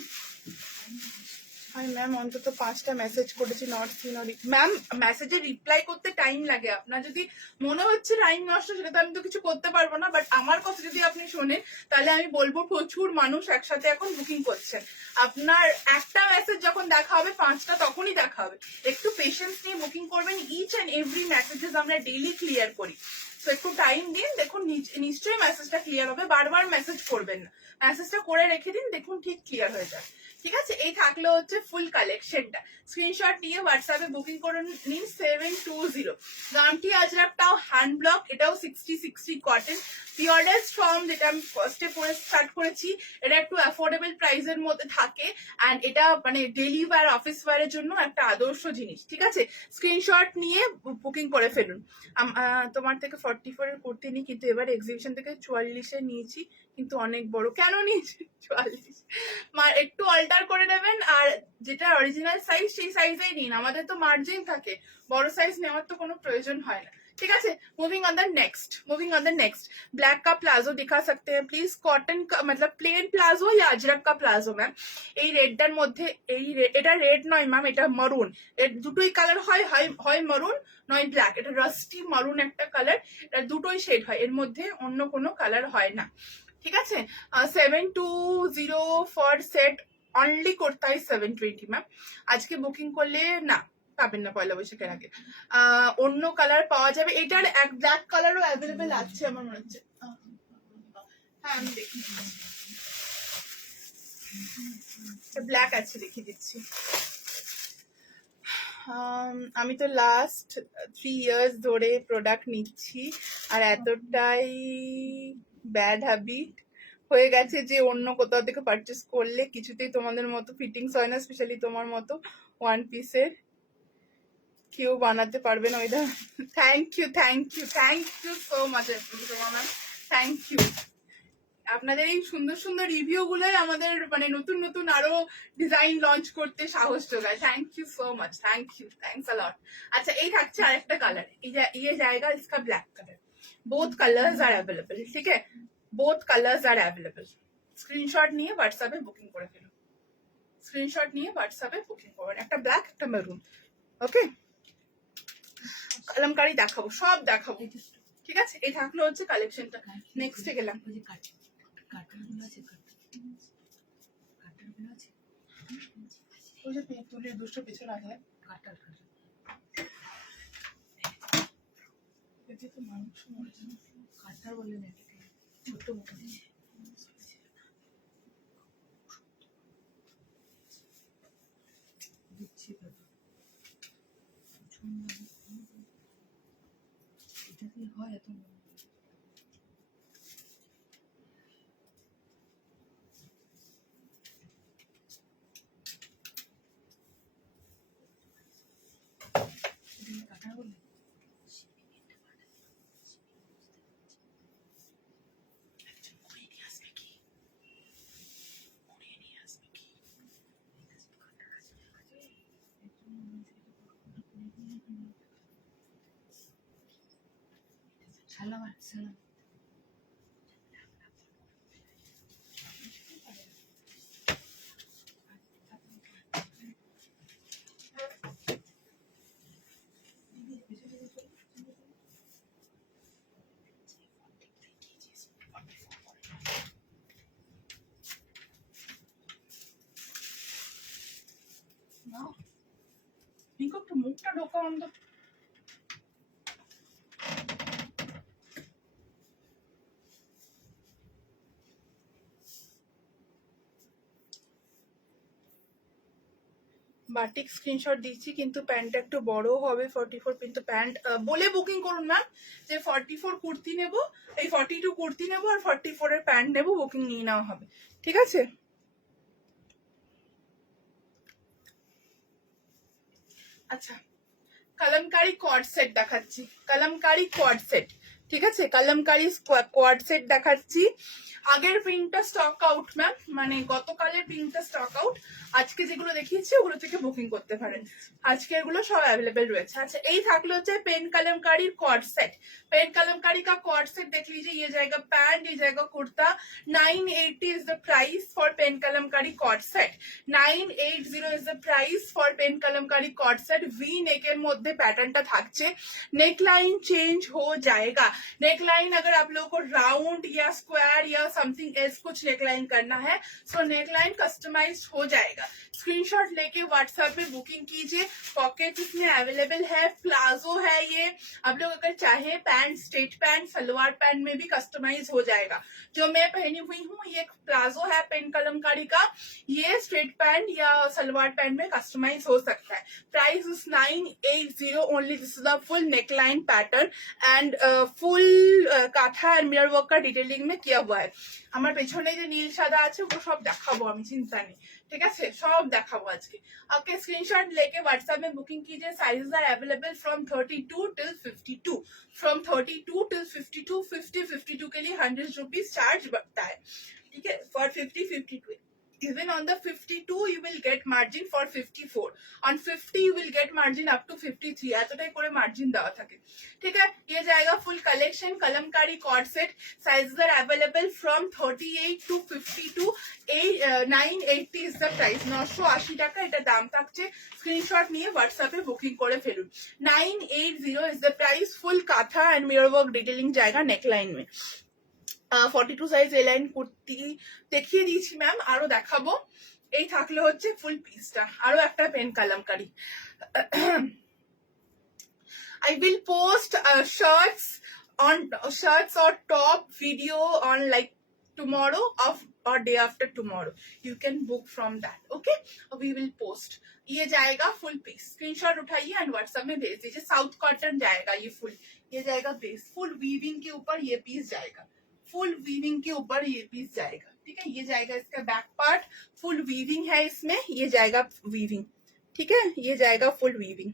হাই ম্যাম, অন্তত 5টা মেসেজ করেছি, নট সিন। ম্যাম মেসেজে রিপ্লাই করতে টাইম লাগে, আপনার যদি মনে হচ্ছে টাইম নষ্ট সেটা তো আমি তো কিছু করতে পারবো না, বাট আমার কথা যদি আপনি শোনেন তাহলে আমি বলবো প্রচুর মানুষ একসাথে এখন বুকিং করছেন। আপনার একটা মেসেজ যখন দেখা হবে 5টা তখনই দেখা হবে। একটু পেশেন্স নিয়ে বুকিং করবেন। ইচ অ্যান্ড এভরি মেসেজেস আমরা ডেইলি ক্লিয়ার করি, তো একটু টাইম দিন, দেখুন নিশ্চয়ই মেসেজটা ক্লিয়ার হবে। বারবার মেসেজ করবেন না, মেসেজটা করে রেখে দিন, দেখুন ঠিক ক্লিয়ার হয়ে যাবে, ঠিক আছে। এই থাকলো হচ্ছে ফুল কালেকশনটা। স্ক্রিনশট নিয়ে হোয়াটসঅ্যাপে বুকিং করে নিন। 720 গামঠি আজরাকটাও হ্যান্ড ব্লক, এটাও 60 কটন পিওরনেস ফর্ম, যেটা আমি ফার্স্টে পরে স্টার্ট করেছি। এটা একটু অ্যাফোর্ডেবল প্রাইসের মধ্যে থাকে এন্ড এটা মানে ডেইলি ওয়্যার অফিস ওয়্যারের জন্য একটা আদর্শ জিনিস, ঠিক আছে। স্ক্রিনশট নিয়ে বুকিং করে ফেলুন। তোমার থেকে 44 এর কুর্তি নিই, কিন্তু এবার এক্সিবিশন থেকে 44 নিয়েছি, কিন্তু অনেক বড়। কেন নিয়েছি 44? একটু অল্টার করে নেবেন, আর যেটা অরিজিনাল সাইজ সেই সাইজেই নিন। আমাদের তো মার্জিন থাকে, বড় সাইজ নেওয়ার তো কোনো প্রয়োজন হয় না। ठीक है। Moving on the next black का प्लाजो दिखा सकते हैं प्लिज। कॉटन का मतलब প্লেন প্লাজো या আজরাক কা প্লাজো ম্যাম। এই রেডটার মধ্যে এটা রেড নয় ম্যাম, এটা মারুন। এর দুটোই কালার হয় মারুন নয় ব্ল্যাক। এটা রাস্টি মারুন একটা কালার, এটা দুটোই শেড হয়, এর মধ্যে অন্য কোনো কালার হয় না। ঠিক আছে। 720 ফর সেট অনলি করতে হয় 720 ম্যাম। আজকে বুকিং করলে না পাবেন না পয়লা বৈশাখের আগে। অন্য কালার পাওয়া যাবে, এটার এক ব্ল্যাক কালারও অ্যাভেলেবেল আছে আমার মনে হচ্ছে। হ্যাঁ আমি দেখি ব্ল্যাক আছে, দেখিয়ে দিচ্ছি। আমি তো লাস্ট 3 ইয়ার্স ধরে প্রোডাক্ট নিচ্ছি আর এতটাই ব্যাড হ্যাবিট হয়ে গেছে যে অন্য কোথাও থেকে পারচেস করলে কিছুতেই তোমাদের মতো ফিটিংস হয় না, স্পেশালি তোমার মতো ওয়ান পিসের কেউ বানাতে পারবে না ওইটা। থ্যাংক ইউ সো মাচ তোমার ম্যাম, থ্যাংক ইউ। আপনাদের এই সুন্দর সুন্দর রিভিউ গুলোই আমাদের মানে নতুন নতুন আরো ডিজাইন লঞ্চ করতে সাহস যোগায়। Thank you so much, thanks a lot. আচ্ছা এই থাকছে আরেকটা কালার, ये जाएगा इसका black colour. Both colours are available, ठीक है, both colours are available. Screenshot নিয়ে হোয়াটসঅ্যাপে বুকিং করে ফেলুন, স্ক্রিনশট নিয়ে হোয়াটসঅ্যাপে বুকিং করবেন। একটা ব্ল্যাক একটা মেরুন। ওকে, কলমকারি দেখাবো, সব দেখাবো, ঠিক আছে। এই থাকলো হচ্ছে কালেকশনটা। নেক্সটে গেলাম। ওই যে তুলির দুষ্ট পিছনে আছে এতে তো মানুষ মরেছে না, কাটার বলে না এটাকে, ছোট মতো দিচ্ছি দাদা। এটা কি হয় এত কাটার বলে? সালাম সালাম। না ইনকো একটু মুখটা ঢোকা অন্তত। বাটিক স্ক্রিনশট দিচ্ছি কিন্তু প্যান্টটা একটু বড় হবে 44, কিন্তু প্যান্ট বলে বুকিং করুন ম্যাম যে 44 কুর্তি নেব, এই 42 কুর্তি নেব আর 44 এর প্যান্ট নেব, বুকিং নিয়ে নেওয়া হবে, ঠিক আছে। আচ্ছা কলমকারি কোয়াড সেট দেখাচ্ছি, কলমকারি কোয়াড সেট, ঠিক আছে, কলমকারি কোয়াড সেট দেখাচ্ছি। আগের প্রিন্টটা স্টক আউট ম্যাম, মানে গতকালের প্রিন্টটা স্টক আউট, আজকে যেগুলো দেখিয়েছি ওগুলো থেকে বুকিং করতে পারেন, আজকে এগুলো সব अवेलेबल রয়েছে। আচ্ছা এই থাকলো হচ্ছে pen Kalamkari cord set. Pen Kalamkari का कॉर्ड सेट देख लीजिए, ये जाएगा पैंट, ये जाएगा kurta. 980 is the price for pen Kalamkari cord set, 980 is the price for pen Kalamkari cord set. V neck এর মধ্যে প্যাটার্নটা থাকছে, नेकलाइन चेंज हो जाएगा। नेकलाइन अगर आप लोगों को राउंड या स्क्वायर या समथिंग एल्स कुछ नेकलाइन करना है सो नेकलाइन कस्टमाइज हो जाएगा। स्क्रीनशॉट लेके व्हाट्सएप पे बुकिंग कीजिए। पॉकेट इसमें अवेलेबल है, प्लाजो है ये, आप लोग अगर चाहे pant, straight pant, salwar pant में भी कस्टमाइज हो जाएगा। जो मैं पहनी हुई हूँ ये प्लाजो है पेन कलमकारी का, ये स्ट्रेट पैंट या सलवार पैंट में कस्टमाइज हो सकता है। Price is 980 only. This is the full neckline pattern and full কাঁথা আর মিরর ওয়ার্ক का डिटेलिंग में किया हुआ है। আমার পেছনে যে নীল সাদা আছে ওগুলো সব দেখাবো আমি, চিন্তা নেই, ঠিক আছে, সব দেখাবো আজকে। ओके स्क्रीनशॉट लेके व्हाट्सएप में बुकिंग कीजिए। Sizes are available from 32 till 52, from 32 till 52। 50 52 के लिए 100 रुपीज चार्ज बढ़ता है, ठीक है, for 50 52 Even on the 52 you will get margin for 54, on 50 you will get margin up to 53, এতটাই করে মার্জিন দেওয়া থাকে। ঠিক আছে, ये जाएगा full collection Kalamkari cord set, sizes are available from 38 to 52, 980 is the price, 980 টাকা এটা দাম থাকছে। স্ক্রিনশট নিয়ে হোয়াটসঅ্যাপে বুকিং করে ফেলুন। 980 is the price, full কাঁথা and mirror work detailing जाएगा नेकलाइन में। 42 সাইজ এ লাইন কুর্তি দেখিয়ে দিয়েছি ম্যাম, আরো দেখাবো। এই থাকলে হচ্ছে ফুল পিসটা, আরো একটা pen Kalamkari. I will post shirts or top video on like tomorrow or day after tomorrow. You can book from that, okay? We will post. ये जाएगा फुल पीस, स्क्रीनशॉट उठाइए एंड व्हाट्सएप में भेज दीजिए। साउथ कॉटन जाएगा ये फुल, ये जाएगा बेस, फुल वीविंग के ऊपर ये पीस जाएगा, फुल वीविंग के ऊपर ये पीस जाएगा। ठीक है, ये जाएगा इसका बैक पार्ट, फुल वीविंग है इसमें, ये जाएगा वीविंग। ठीक है, ये जाएगा फुल वीविंग।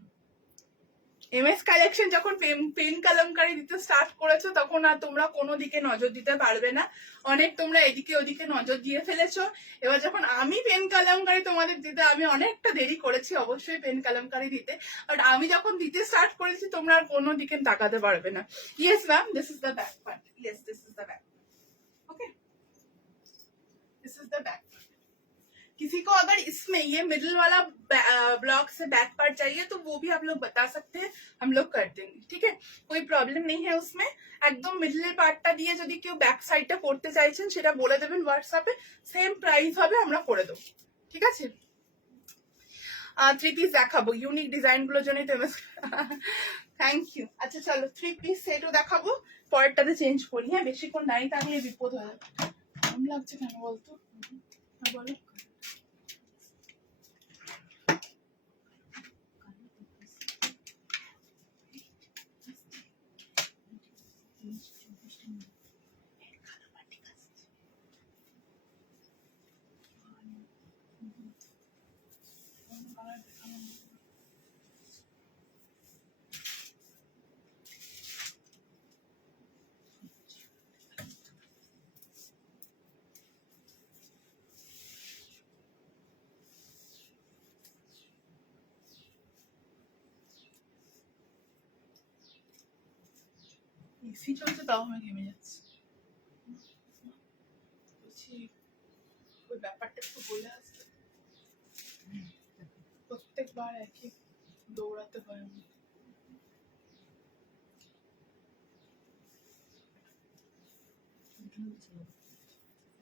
এমএস কালেকশন যখন পেন কালামকারি দিতে স্টার্ট করেছো তখন আর তোমরা কোনো দিকে নজর দিতে পারবে না, অনেক তোমরা এদিকে ওদিকে নজর দিয়ে ফেলেছো। এবার যখন আমি পেন কালামকারি তোমাদের দিতে, আমি অনেকটা দেরি করেছি অবশ্যই পেন কালামকারি দিতে, বাট আমি যখন দিতে স্টার্ট করেছি তোমরা আর কোনো দিকে তাকাতে পারবে না। Yes ma'am, this is the back part, yes this is the back, okay this is the back. किसी को अगर इसमें ये मिडिल वाला ब्लॉक से बैक पार्ट चाहिए तो वो भी आप लोग बता सकते हैं, हम लोग कर देंगे। ठीक है, कोई प्रॉब्लम नहीं है उसमें। একদম মিডলের পার্টটা দিয়ে যদি কেউ ব্যাক সাইডটা করতে চাইছেন সেটা বলে দেবেন হোয়াটসঅ্যাপে, সেম প্রাইস হবে, আমরা করে দেবো। ঠিক আছে, থ্রি পিস দেখাবো, ইউনিক ডিজাইন গুলোর জন্যই তো। Thank you. আচ্ছা চলো থ্রি পিস সেটও দেখাবো, পরেরটাতে চেঞ্জ করি। হ্যাঁ, বেশিক্ষণ দাঁড়িয়ে দাঁড়িয়ে বিপদ হয়ে যাবে। কেমন লাগছে কেন বলতো? হ্যাঁ বলো। এসি চলছে তাও আমি ঘেমে যাচ্ছি। বলছি ওই ব্যাপারটা একটু বলে আসবে, প্রত্যেকবার একই দৌড়াতে হয় আমার।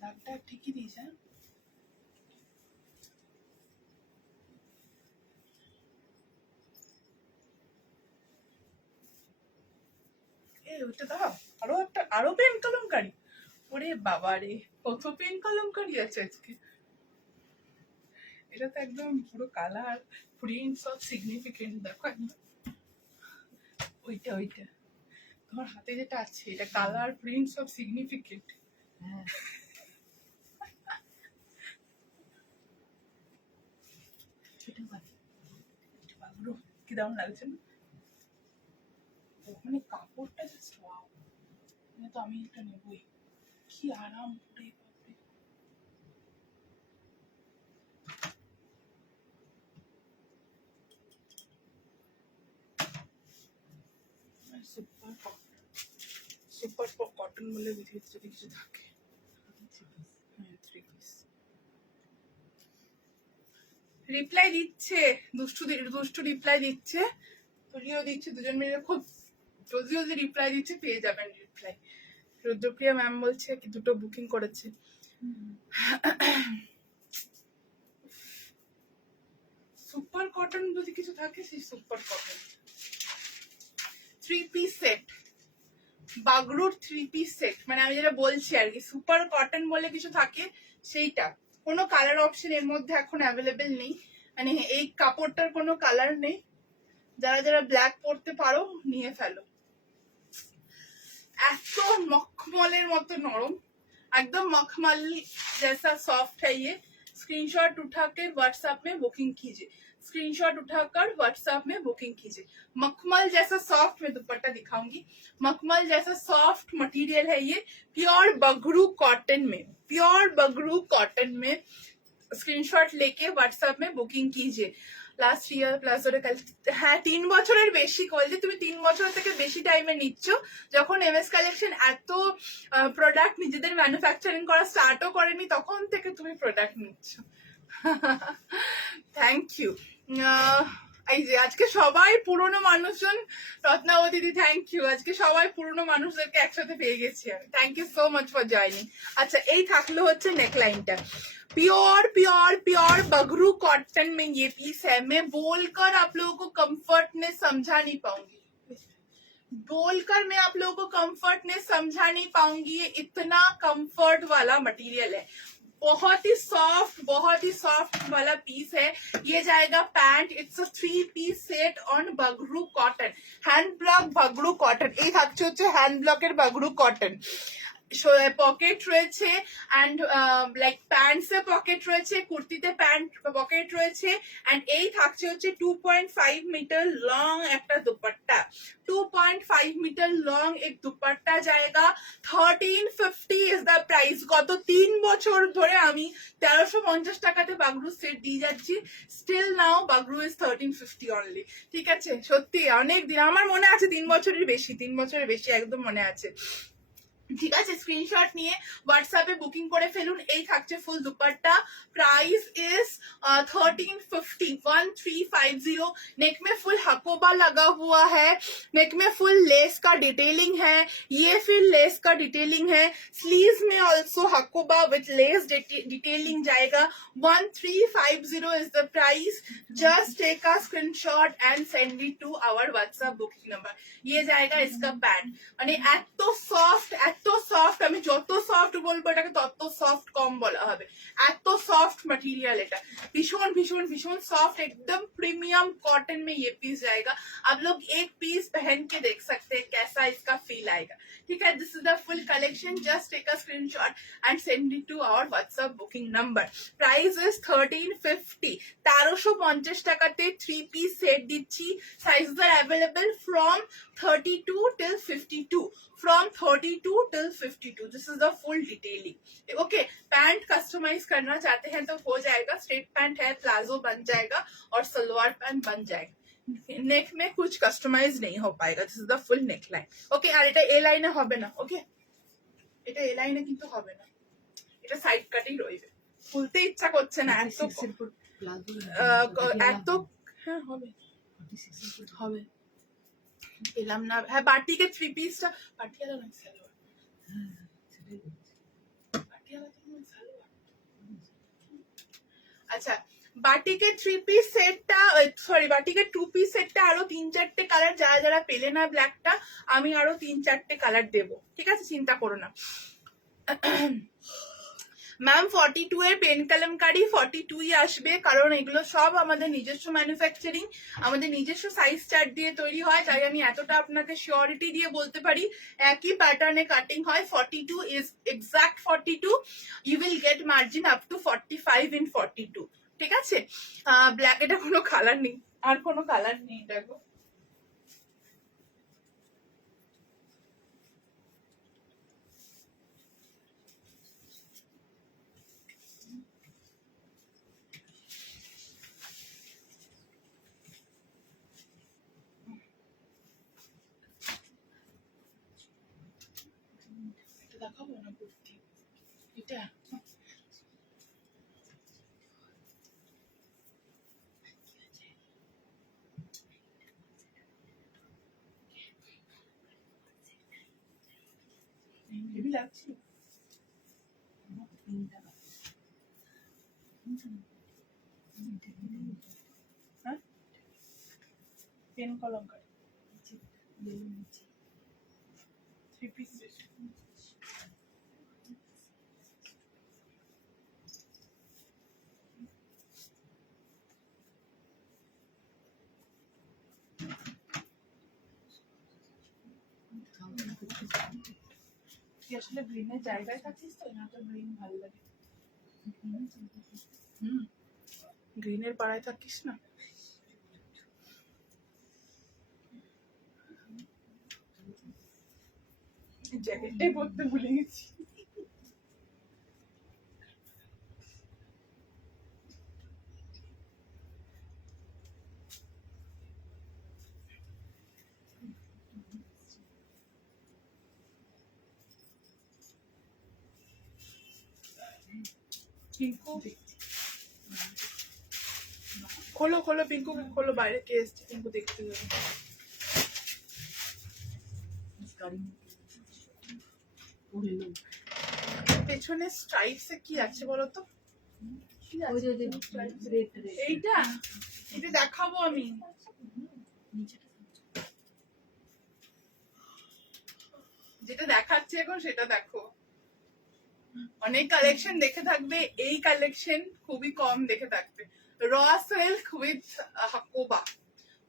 দাগটা ঠিকই দিয়েছে। ওইটা দাও, আরো পেন কলমকারি। ওরে বাবা রে, কত পেন কলমকারি আছে আজকে। এটা তো একদম পুরো কালার প্রিন্ট সব সিগনিফিকেন্ট। দেখো ওইটা ওইটা তোমার হাতে যেটা আছে এটা কালার প্রিন্ট সব সিগনিফিকেন্ট। কি দাম লাগছে না, মানে কাপড়টা জাস্ট ওয়াও। তো আমি এটা নেবই, কি আরাম করে। সুপার কটন বলে ভিডিও যদি কিছু থাকে। রিপ্লাই দিচ্ছে দুষ্টু রিপ্লাই দিচ্ছে, তুলিও দিচ্ছে, দুজন মিলে খুব জলদি জলদি রিপ্লাই দিচ্ছে, পেয়ে যাবেন রিপ্লাই। রুদ্রপ্রিয়া ম্যাম বলছে কি দুটো বুকিং করেছে। সুপার কটন যদি কিছু থাকে সেই super cotton. Three piece set, বাগরুর থ্রি পিস সেট, মানে আমি যেটা বলছি আর কি, সুপার কটন বলে কিছু থাকে সেইটা। কোনো কালার অপশন এর মধ্যে এখন অ্যাভেলেবেল নেই, মানে এই কাপড়টার কোনো কালার নেই। যারা যারা ব্ল্যাক পরতে পারো নিয়ে ফেলো। এত মখমলের মতো নরম, एकदम मखमल जैसा सॉफ्ट है ये। स्क्रीनशॉट उठा के व्हाट्सएप में बुकिंग कीजिए, स्क्रीनशॉट उठाकर व्हाट्सएप में बुकिंग कीजिए। मखमल जैसा सॉफ्ट, मैं दुपट्टा दिखाऊंगी, मखमल जैसा सॉफ्ट मटेरियल है ये, प्योर बगरू कॉटन में, प्योर बगरू कॉटन में स्क्रीनशॉट लेके व्हाट्सएप में बुकिंग कीजिए। লাস্ট ইয়ার প্লাস ওটা হ্যাঁ 3 বছরের বেশি করলে তুমি 3 বছর থেকে বেশি টাইমে নিচ্ছ, যখন এমএস কালেকশন এত প্রোডাক্ট নিজেদের ম্যানুফ্যাকচারিং করা স্টার্টও করেনি তখন থেকে তুমি প্রোডাক্ট নিচ্ছ। Thank you. এই যে আজকে সবাই পুরনো মানুষজন, রত্নাবতী দি থ্যাংক ইউ, আজকে সবাই পুরনো মানুষদেরকে একসাথে পেয়ে গেছি আমি। Thank you so much for joining. আচ্ছা এই থাকলো হচ্ছে নেকলাইনটা, pure pure pure Bagru cotton में ये पीस है। मैं बोलकर आप लोगों को कंफर्टनेस समझा नहीं पाऊंगी, बोलकर मैं आप लोगों को कंफर्टनेस समझा नहीं पाऊंगी। ये इतना कंफर्ट वाला मटेरियल है, बहुत ही सॉफ्ट वाला पीस है। ये जाएगा pant, it's a 3 piece set on Bagru cotton, hand block Bagru cotton. এই থাকছে হচ্ছে হ্যান্ড ব্লকের বগরু কটন, পকেট রয়েছে অ্যান্ড লাইক প্যান্টসে পকেট রয়েছে, কুর্তিতে প্যান্ট পকেট রয়েছে অ্যান্ড এই থাকছে হচ্ছে 2.5 मीटर लॉन्ग একটা দুপাট্টা। 2.5 मीटर लॉन्ग एक दुपट्टा जाएगा। 1350 ইজ দ্য প্রাইস। গত 3 বছর ধরে আমি 1350 টাকাতে বাগরু সেট দিয়ে যাচ্ছি, still now Bagru is 1350 only. ঠিক আছে, সত্যি অনেক দিন, আমার মনে আছে 3 বছরের বেশি, 3 বছরের বেশি একদম মনে আছে। ঠিক আছে, স্ক্রিনশট নিয়ে হোয়াটসঅ্যাপে বুকিং করে ফেলুন। এই থাকছে ফুল দুপাট্টা, प्राइस इज 1350। नेक में फुल हकोबा लगा हुआ है, नेक में फुल लेस का डिटेलिंग है, ये फिर लेस का डिटेलिंग है। स्लीव्स में also Hakoba with lace detailing जाएगा। 1350 is the price. Just take a screenshot and send it to our WhatsApp booking number. ये जाएगा इसका पैंट, মানে এত সফট, আমি যত সফট বলবো এটাকে তত সফট কম বলা হবে। এত सॉफ्ट मटेरियल है, भीषण भीषण भीषण सॉफ्ट, एकदम प्रीमियम कॉटन में ये पीस जाएगा। आप लोग एक पीस पहन के देख सकते हैं कैसा इसका फील आएगा। ठीक है, this is the full collection. Just take a screenshot and send it to our WhatsApp booking number. Price is 1350। 1350 টাকাতে 3 piece সেট দিচ্ছি। Sizes are available from 32 till 52, from 32 till 52। This is the full detailing. Okay, pant customize करना चाहते हैं तो हो जाएगा, स्ट्रेट पैंट है, प्लाजो बन जाएगा और सलवार पैंट बन जाएगा। नेक में कुछ कस्टमाइज नहीं हो पाएगा। This is the full neck line. Okay, আর এটা এ লাইনে হবে না। ওকে, এটা এ লাইনে কিন্তু হবে না, এটা সাইড কাটেই রইবে। খুলতে ইচ্ছা করছে না এত এত। হ্যাঁ হবে হবে, এলাম না। হ্যাঁ বাটিকে 3 পিসটা পাটিয়ালা না সালোয়ার, পাটিয়ালা তো না সালোয়ার। আচ্ছা, বাটিকের 3 পিস সেটটা, সরি বাটিকের 2 পিস সেটটা আরো 3-4টে কালার, যারা যারা পেলে না ব্ল্যাকটা, আমি আরো 3-4টে কালার দেবো। ঠিক আছে, চিন্তা করো না। ম্যাম 42 এর পেন কলমকারি 42ই আসবে, কারণ এগুলো সব আমাদের নিজস্ব ম্যানুফ্যাকচারিং, আমাদের নিজস্ব সাইজ চার্ট দিয়ে তৈরি হয়, তাই আমি এতটা আপনাকে শিওরিটি দিয়ে বলতে পারি একই প্যাটার্নে কাটিং হয়। 42 is exact 42। You will get margin up to 45 in 42। ঠিক আছে, ব্ল্যাক, এটা কোনো কালার নেই, আর কোনো কালার নেই। দেখো দেখাবো না কুর্তি, এটা হেভি লাগছে। হ্যাঁ, পেন কলমকারি 3 পিস সেট। তুই আসলে গ্রিনের জায়গায় থাকিস তো, না তো গ্রিন ভালো লাগে। গ্রিনের পাড়ায় থাকিস না। জ্যাকেটটাই পরতে ভুলে গেছি। পিঙ্কু খোলো খোলো, পিঙ্কু খোলো, বাইরে কে এসছে, পিঙ্কু দেখতে যাবে। পেছনে স্ট্রাইপসে কি আছে বলো তো? এইটা এটা দেখাবো আমি। যেটা দেখাচ্ছে এখন সেটা দেখো। অনেক কালেকশন দেখে থাকবে, এই কালেকশন খুবই কম দেখে থাকবে। Raw silk with Hakoba,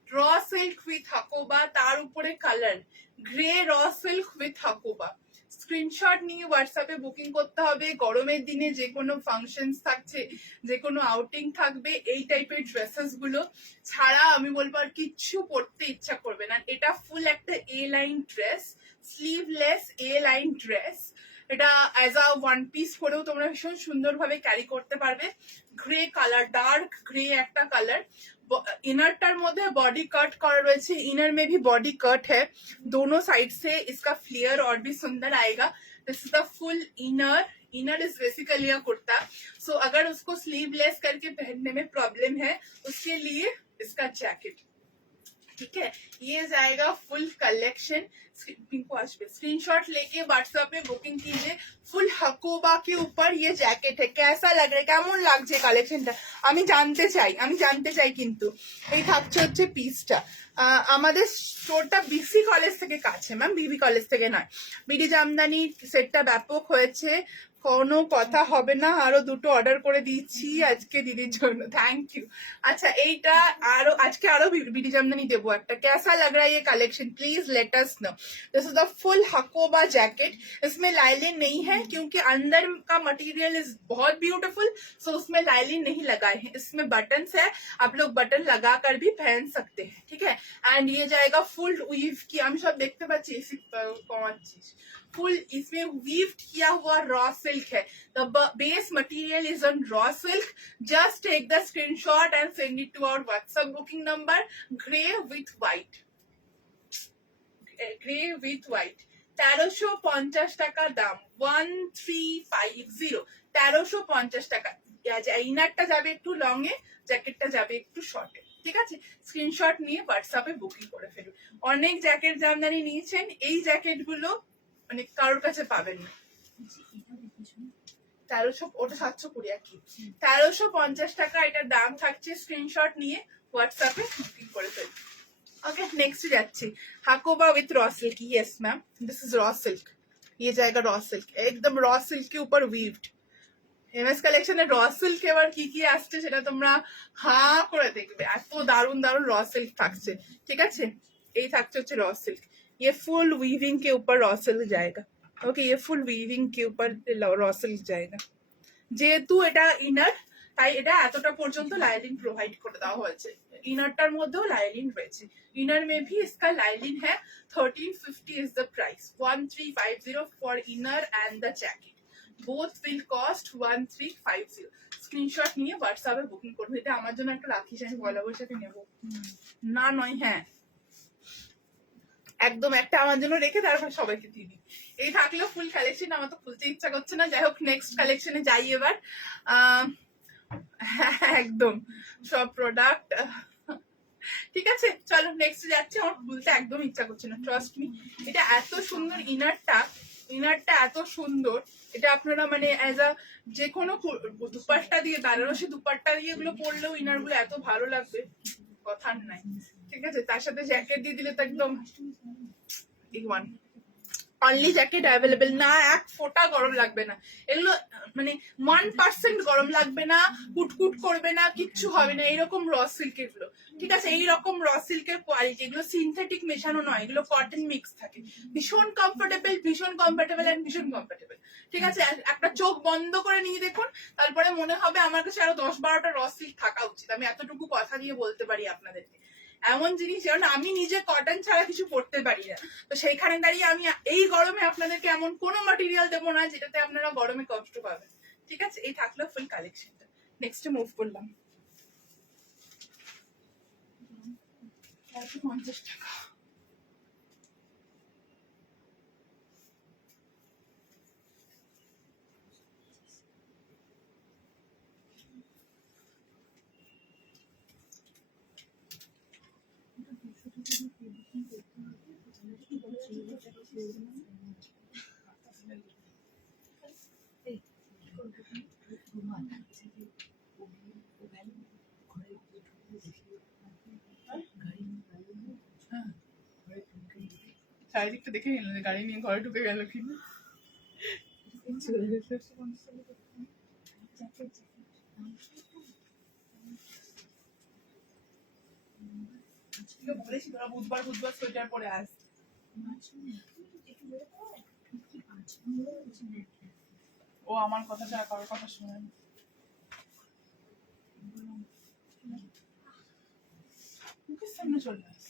raw silk with Hakoba, তার উপরে colour grey raw silk with Hakoba. Screenshot নিয়ে হোয়াটসঅ্যাপে বুকিং করতে হবে। গরমের দিনে যে কোনো ফাংশনস থাকছে, যে কোনো আউটিং থাকবে, এই টাইপের ড্রেসেস গুলো ছাড়া আমি বলবো আর কিচ্ছু পরতে ইচ্ছা করবে না। এটা ফুল একটা এ লাইন ড্রেস, স্লিভলেস এ লাইন ড্রেস। এটা অ্যাজ আ ওয়ান পিস করেও তোমরা ভীষণ সুন্দরভাবে ক্যারি করতে পারবে। গ্রে কালার, ডার্ক গ্রে একটা কালার। इनरटार मध्य बॉडी कट करा रही, इनर में भी बॉडी कट है, दोनों साइड से इसका फ्लेयर और भी सुंदर आएगा। This is the full inner, inner is basically a kurta. So अगर उसको स्लीवलेस करके पहनने में प्रॉब्लम है, उसके लिए इसका जैकेट, ठीक है। ये जाएगा फुल कलेक्शन। स्क्रीनशॉट लेके व्हाट्सएप में बुकिंग कीजिए। फुल हकोबा के ऊपर ये जैकेट है। कैसा लग रहा है, কেমন লাগছে কালেকশনটা আমি জানতে চাই কিন্তু এই থাকছে হচ্ছে পিসটা। আমাদের স্টোরটা বিসি কলেজ থেকে কাছে ম্যাম, বিবি কলেজ থেকে নয়। বিডি জামদানি সেটটা ব্যাপক হয়েছে, কোনো কথা হবে না। আরো দুটো অর্ডার করে দিয়েছি আজকে দিদির জন্য, থ্যাংক ইউ। अच्छा এইটা আরো আজকে আরো বিডি জামদানি দেবো একটা। कैसा लग रहा है ये collection, please let us know. This is the full Hakoba jacket. इसमें लाइलिन नहीं है क्योंकि अंदर का मटेरियल इज बहुत ब्यूटीफुल, सो उसमें लाइलिन नहीं लगाए हैं। इसमें बटन्स है, आप लोग बटन लगा कर भी पहन सकते हैं, ठीक है। एंड ये जाएगा फुल वीव की, हम सब देखते पाচ্ছি कौन चीज फुल इसमें वीव किया हुआ रॉ सिल्क है। The base material is on raw silk. Just take the screenshot and send it to our WhatsApp booking number. Grey with white. Grey with white. 1350 টাকা দাম, 1350, 1350 টাকা। ইনারটা যাবে একটু লং এ, জ্যাকেটটা যাবে একটু শর্টে, ঠিক আছে। স্ক্রিনশট নিয়ে হোয়াটসঅ্যাপে বুকিং করে ফেলুন। অনেক জ্যাকেট জামদানি নিয়েছেন, এই জ্যাকেট গুলো মানে কারোর কাছে পাবেন না। 1300, ওটা 720 আর কি, 1350 টাকা এটার দাম থাকছে। স্ক্রিনশট নিয়ে হোয়াটসঅ্যাপে বুকিং করে ফেলুন। ओके नेक्स्ट जाच्छी Hakoba with raw silk. Yes ma'am, this is raw silk. ये जाएगा रॉ सिल्क, एकदम रॉ सिल्क के ऊपर वीव्ड। এমএস কালেকশনে র সিল্ক এবার কি কি আসছে সেটা তোমরা হা করে দেখবে, এত দারুন দারুন র সিল্ক থাকছে, ঠিক আছে। এই থাকছে হচ্ছে র সিল্ক, ये फुल वीविंग के ऊपर रॉ सिल्क जाएगा। ओके ये फुल वीविंग के ऊपर रॉ सिल्क जाएगा। যেহেতু এটা ইনার, তাই এটা এতটা পর্যন্ত লাইলিন প্রোভাইড করে দেওয়া হয়েছে। ইনারটার মধ্যেও লাইলিন রয়েছে। इनर में भी इसका लाइलिन है। 1350 is the price, 1350 for inner and the jacket. Both will cost 1350. Screenshot নিয়ে হোয়াটসঅ্যাপে বুকিং করবে। এটা আমার জন্য একটা রাখিস, আমি পয়লা বৈশাখে নেব না, নয় হ্যাঁ একদম একটা আমার জন্য রেখে তারপর সবাইকে দিয়ে দিই। এই থাকলো ফুল কালেকশন, আমার তো খুলতে ইচ্ছা করছে না। যাই হোক নেক্সট কালেকশনে যাই এবার। একদম সব প্রোডাক্ট, ঠিক আছে চলো নেক্সট যাচ্ছি। আমার খুলতে একদম ইচ্ছা করছে না, ট্রাস্ট মি। এটা এত সুন্দর ইনারটা, ইনারটা এত সুন্দর। এটা আপনারা মানে অ্যাজ আ যে কোনো দুপাট্টা দিয়ে, বেনারসি দুপাট্টা দিয়ে এগুলো পরলেও ইনার গুলো এত ভালো লাগবে, কথার নাই, ঠিক আছে। তার সাথে জ্যাকেট দিয়ে দিলে তো একদম ওয়ান অনলি জ্যাকেট অ্যাভেলেবেল না, এক ফোঁটা গরম লাগবে না। এগুলো মানে 1% গরম লাগবে না, কুটকুট করবে না, কিচ্ছু হবে না। এইরকম র সিল্কের গুলো, ঠিক আছে। এইরকম র সিল্কের কোয়ালিটি, এগুলো সিনথেটিক মেশানো নয়, এগুলো কটন মিক্স থাকে। ভীষণ কমফোর্টেবল, ভীষণ কমফোর্টেবল এন্ড ভীষণ কমফোর্টেবল, ঠিক আছে। একটা চোখ বন্ধ করে নিয়ে দেখুন, তারপরে মনে হবে আমার কাছে আরো 10-12টা র সিল্ক থাকা উচিত। আমি এতটুকু কথা দিয়ে বলতে পারি আপনাদেরকে। এমন জিনিস যেমন আমি নিজে কটন ছাড়া কিছু পরতে পারি না, তো সেইখানে দাঁড়িয়ে আমি এই গরমে আপনাদেরকে এমন কোনো ম্যাটেরিয়াল দেবো না যেটাতে আপনারা গরমে কষ্ট পাবেন, ঠিক আছে। এই থাকলো ফুল কালেকশনটা। নেক্সট মুভ করলাম। 50 টাকা। চারিদিকটা দেখে নিল যে গাড়ি নিয়ে ঘরে ঢুকে গেল কিনা। চলে গেছে। বলেছি তোরা বুধবার বুধবার সোয়েটার পরে আস। ও আমার কথা ছাড়া কারোর কথা শুনে না। মুখের সামনে চলে আসছে।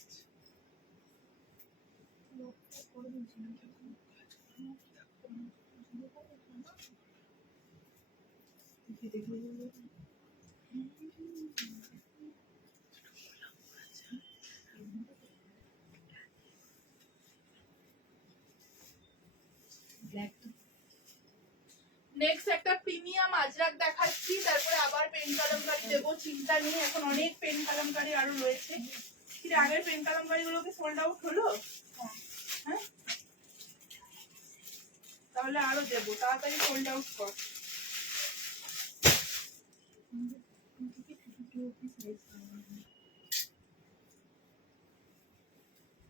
নেক্সট একটা প্রিমিয়াম আজরাক দেখাচ্ছি, তারপরে আবার পেন কালামকারি দেবো, চিন্তা নেই, এখন অনেক পেন কালামকারি আরো রয়েছে। কিন্তু আগের পেন কালামকারি গুলোকে সোল্ড আউট হলো, হ্যাঁ তাহলে আরো দেবো, তাড়াতাড়ি সোল্ড আউট কর।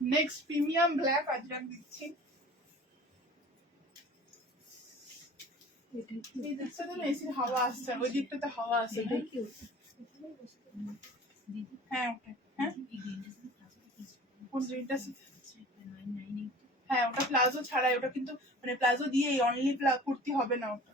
নেক্সট প্রিমিয়াম ব্ল্যাক আজরাক দিচ্ছি। এই দিকটা তো এসির হাওয়া আসছে, ওই দিকটাতে হাওয়া আসে না। হ্যাঁ ওটা, হ্যাঁ কোন গ্রিনটা? হ্যাঁ ওটা প্লাজো ছাড়াই, ওটা কিন্তু মানে প্লাজো দিয়েই অনলি কুর্তি হবে না ওটা।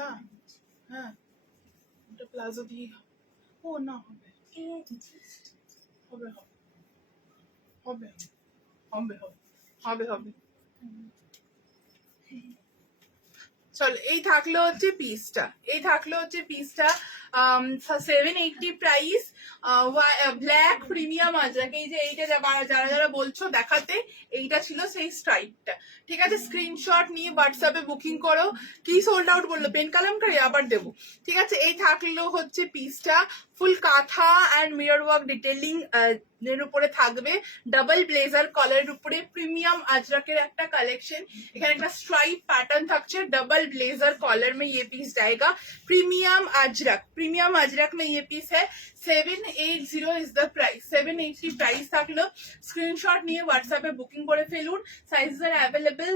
না হ্যাঁ ওটা প্লাজো দিয়ে ও না হবে হবে হবে হবে হবে হবে। চল এই থাকলো হচ্ছে পিসটা, এই থাকলো হচ্ছে পিসটা 780 প্রাইস, ব্ল্যাক প্রিমিয়াম আজরাক। এই যে এইটা যারা যারা বলছো দেখাতে, এইটা ছিল সেই স্ট্রাইপটা। ঠিক আছে, স্ক্রিনশট নিয়ে হোয়াটসঅ্যাপে বুকিং করো। কি সোল্ড আউট বললো? পেন কালামকারি আবার দেবো। ঠিক আছে, এই থাকলো হচ্ছে পিসটা, ফুল কাঁথা অ্যান্ড মিরর ওয়ার্ক ডিটেলিং এর উপরে থাকবে, ডাবল ব্লেজার কলারের উপরে প্রিমিয়াম আজরাকের একটা কালেকশন। এখানে একটা স্ট্রাইপ প্যাটার্न থাকছে, डबल ब्लेजर कॉलर में ये पीस जाएगा। प्रीमियम अजरक में ये पीस है। 780 इज द प्राइस, 780 प्राइस থাকলো। স্ক্রিনশট নিয়ে হোয়াটসঅ্যাপে বুকিং করে ফেলুন। Sizes are available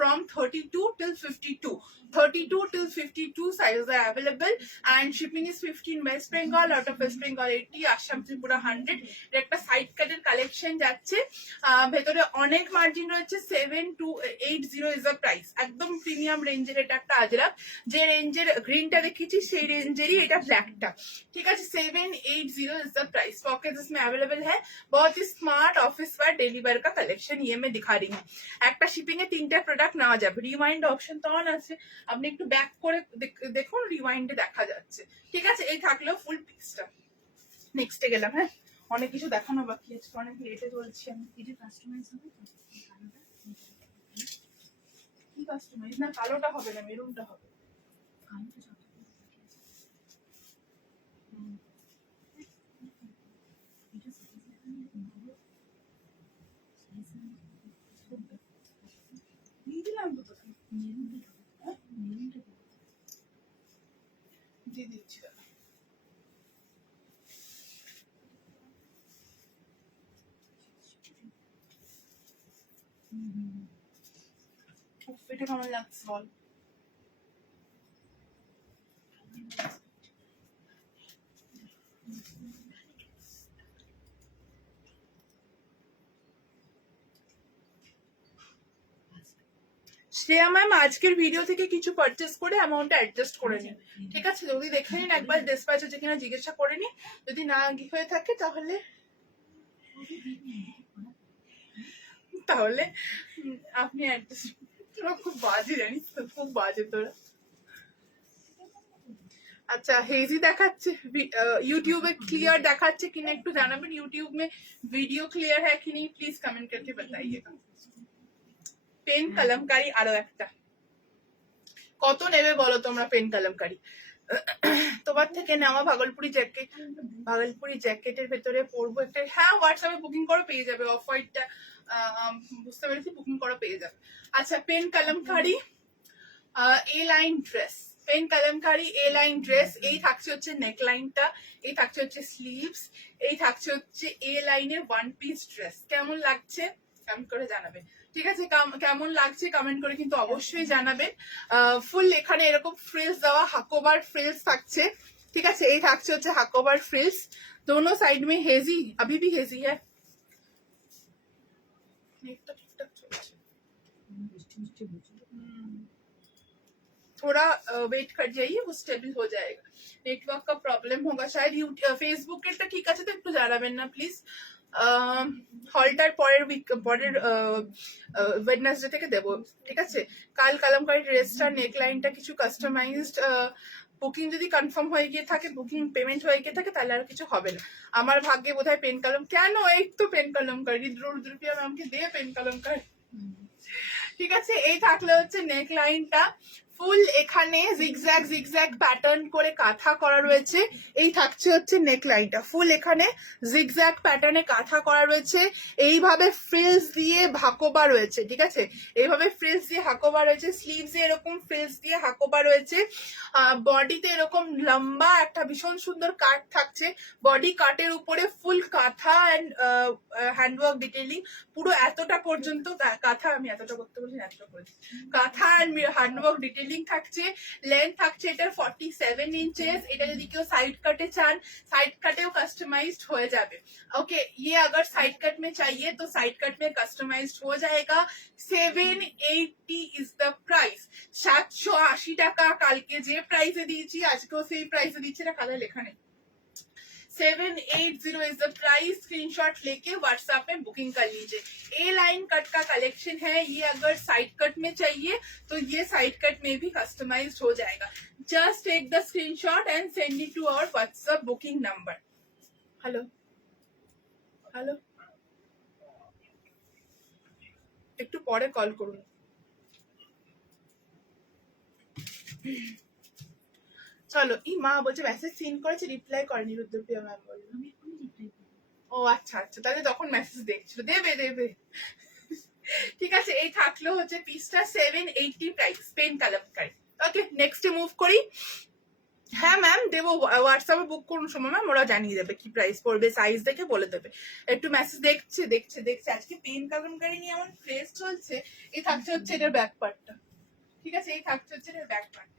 from 32 till 52, 32 till 52 sizes are available and shipping is 15 West Bengal, out of West Bengal 80, Assam Tripura 100। এর একটা সাইড কাটের কালেকশন যাচ্ছে, ভেতরে অনেক মার্জিন রয়েছে। 7280 ইজ দ্য প্রাইস, একদম প্রিমিয়াম রেঞ্জের এটা একটা আজরাক। যে রেঞ্জের গ্রিনটা দেখেছি সেই রেঞ্জেরই এটা ব্ল্যাকটা। ঠিক আছে, 780 इज द प्राइस। पॉकेट इसमें अवेलेबल है। बहुत ही smart office wear daily wear का कलेक्शन ये मैं दिखा रही हूँ। একটা শিপিং এ 3টা প্রোডাক্ট নেওয়া যাবে। রিমাইন্ড অপশন তো অন আছে, আপনি একটু ব্যাক করে দেখুন, রিমাইন্ডে দেখা যাচ্ছে। ঠিক আছে, এই থাকলো ফুল পিসটা। নেক্সটে গেলাম। হ্যাঁ অনেক কিছু দেখানো বাকি আছে, অনেক লেটে চলছি আমি। এটা কাস্টমাইজ হবে তো? কি কাস্টমাইজ? না কালোটা হবে না, মেরুনটা হবে। কালোটা যত দিয়ে দিলাম তো তোকে, দিয়ে দিচ্ছি দাদা। এটা কেমন লাগছে বল? শ্রেয়া ম্যাম আজকের ভিডিও থেকে কিছু পারচেস করে অ্যামাউন্টটা অ্যাডজাস্ট করে নিন। ঠিক আছে, যদি দেখে নিন একবার ডিসপ্যাচ হচ্ছে কিনা জিজ্ঞাসা করে নিন, যদি না হয়ে থাকে তাহলে তাহলে আপনি অ্যাডজাস্ট। তোরা খুব বাজে জানিস তো, খুব বাজে তোরা। अच्छा हेजी देखाচ্ছে यूट्यूब में क्लियर देखाচ্ছে कि ना একটু জানাবেন यूट्यूब में वीडियो क्लियर है कि नहीं प्लीज कमेंट करके बताइएगा পেন কলমকারি আরো একটা কত নেবে বলো তোমরা পেন কলমকারি তোমার থেকে নেওয়া ভাগলপুরি জ্যাকেটের ভেতরে পরবো একটা হ্যাঁ হোয়াটসঅ্যাপে বুকিং করো পেয়ে যাবে অফ হোয়াইটটা বুঝতে পেরেছি বুকিং করো পেয়ে যাবে আচ্ছা পেন কলমকারি এ লাইন ড্রেস পেন কলমকারি এ লাইন ড্রেস এই থাকছে হচ্ছে নেক লাইনটা এই থাকছে হচ্ছে স্লিভস এই থাকছে হচ্ছে এ লাইনের ওয়ান পিস ড্রেস কেমন লাগছে কমেন্ট করে জানাবেন ঠিক আছে কেমন লাগছে কমেন্ট করে কিন্তু অবশ্যই জানাবেন ফুল এখানে এরকম ফ্রিলস দেওয়া হাকোবার ফ্রিলস থাকছে ঠিক আছে এই থাকছে হচ্ছে হাকোবার ফ্রিলস दोनों साइड में हेजी अभी भी हेजी है नेटটা ঠিকঠাক চলছে थोड़ा वेट कर जाइए वो स्टेबल हो जाएगा नेटवर्क का प्रॉब्लम होगा शायद फेसबुक এরটা ঠিক আছে তো একটু জানাবেন না প্লিজ হলটার পরের ওয়েডনেসডে থেকে দেবো ঠিক আছে কাল কালামকারী ড্রেসটা নেক লাইনটা কিছু কাস্টমাইজড বুকিং যদি কনফার্ম হয়ে গিয়ে থাকে বুকিং পেমেন্ট হয়ে গিয়ে থাকে তাহলে আর কিছু হবে না আমার ভাগ্যে বোধহয় পেন কলম কেন এই তো পেন কলমকারী রুদ্রপ্রিয়া ম্যামকে দিয়ে পেন কলমকারী ঠিক আছে এই থাকলে হচ্ছে নেক লাইনটা ফুল এখানে জিগজ্যাগ প্যাটার্ন করে কাঁথা করা রয়েছে এই থাকছে হচ্ছে নেক লাইনটা ফুল এখানে জিগজ্যাগ প্যাটার্নে কাঁথা করা রয়েছে এইভাবে ফ্রিলস দিয়ে হাকোবা রয়েছে ঠিক আছে এইভাবে ফ্রিলস দিয়ে হাকোবা রয়েছে স্লিভস এ এরকম ফ্রিলস দিয়ে হাকোবা রয়েছে বডিতে এরকম লম্বা একটা ভীষণ সুন্দর কাট থাকছে বডি কাটের উপরে ফুল কাঁথা অ্যান্ড হ্যান্ডওয়ার্ক ডিটেইলিং পুরো এতটা পর্যন্ত কাঁথা আমি এতটা করতে বলছি এতটা করেছি কাঁথা অ্যান্ড হ্যান্ডওয়ার্ক ডিটেইলিং থাকছে লেন্থ থাকছে এটার 47 इंचेस এটা যদি কেউ সাইড কাটে চান साइड कटेও कस्टमाइज्ड हो जाए ओके ये अगर साइड कट में चाहिए तो साइड कट में कस्टमाइज्ड हो जाएगा 780 इज द प्राइस 780 টাকা কালকে যে প্রাইসে দিয়েছি আজকেও সেই প্রাইসে দিচ্ছি না কালার লেখা নেই 780 इज द प्राइस स्क्रीनशॉट लेके व्हाट्सएप में बुकिंग कर लीजिए ए लाइन कट का कलेक्शन है ये अगर साइड कट में चाहिए तो ये साइड कट में भी कस्टमाइज्ड हो जाएगा just take the screenshot and send it to our WhatsApp booking number hello hello একটু পরে কল করুন চলো ই মা বলছে মেসেজ সিন করেছে রিপ্লাই করেনি রুদ্রপ্রিয়া ম্যাম বললো আমি এখনই রিপ্লাই করবো ও আচ্ছা আচ্ছা তাহলে তখন মেসেজ দেখছিল দেবে ঠিক আছে এই থাকলো হচ্ছে পিসটা 780 price pen Kalamkari okay next move করি হ্যাঁ ম্যাম দেবো হোয়াটসঅ্যাপে বুক করুন সময় ম্যাম ওরা জানিয়ে দেবে কি প্রাইস পড়বে সাইজ দেখে বলে দেবে একটু মেসেজ দেখছে আজকে পেন কলমকারী নিয়ে আমার ক্রেজ চলছে এই থাকছে হচ্ছে এটার ব্যাক পার্টটা ঠিক আছে এই থাকছে হচ্ছে এটার ব্যাক পার্ট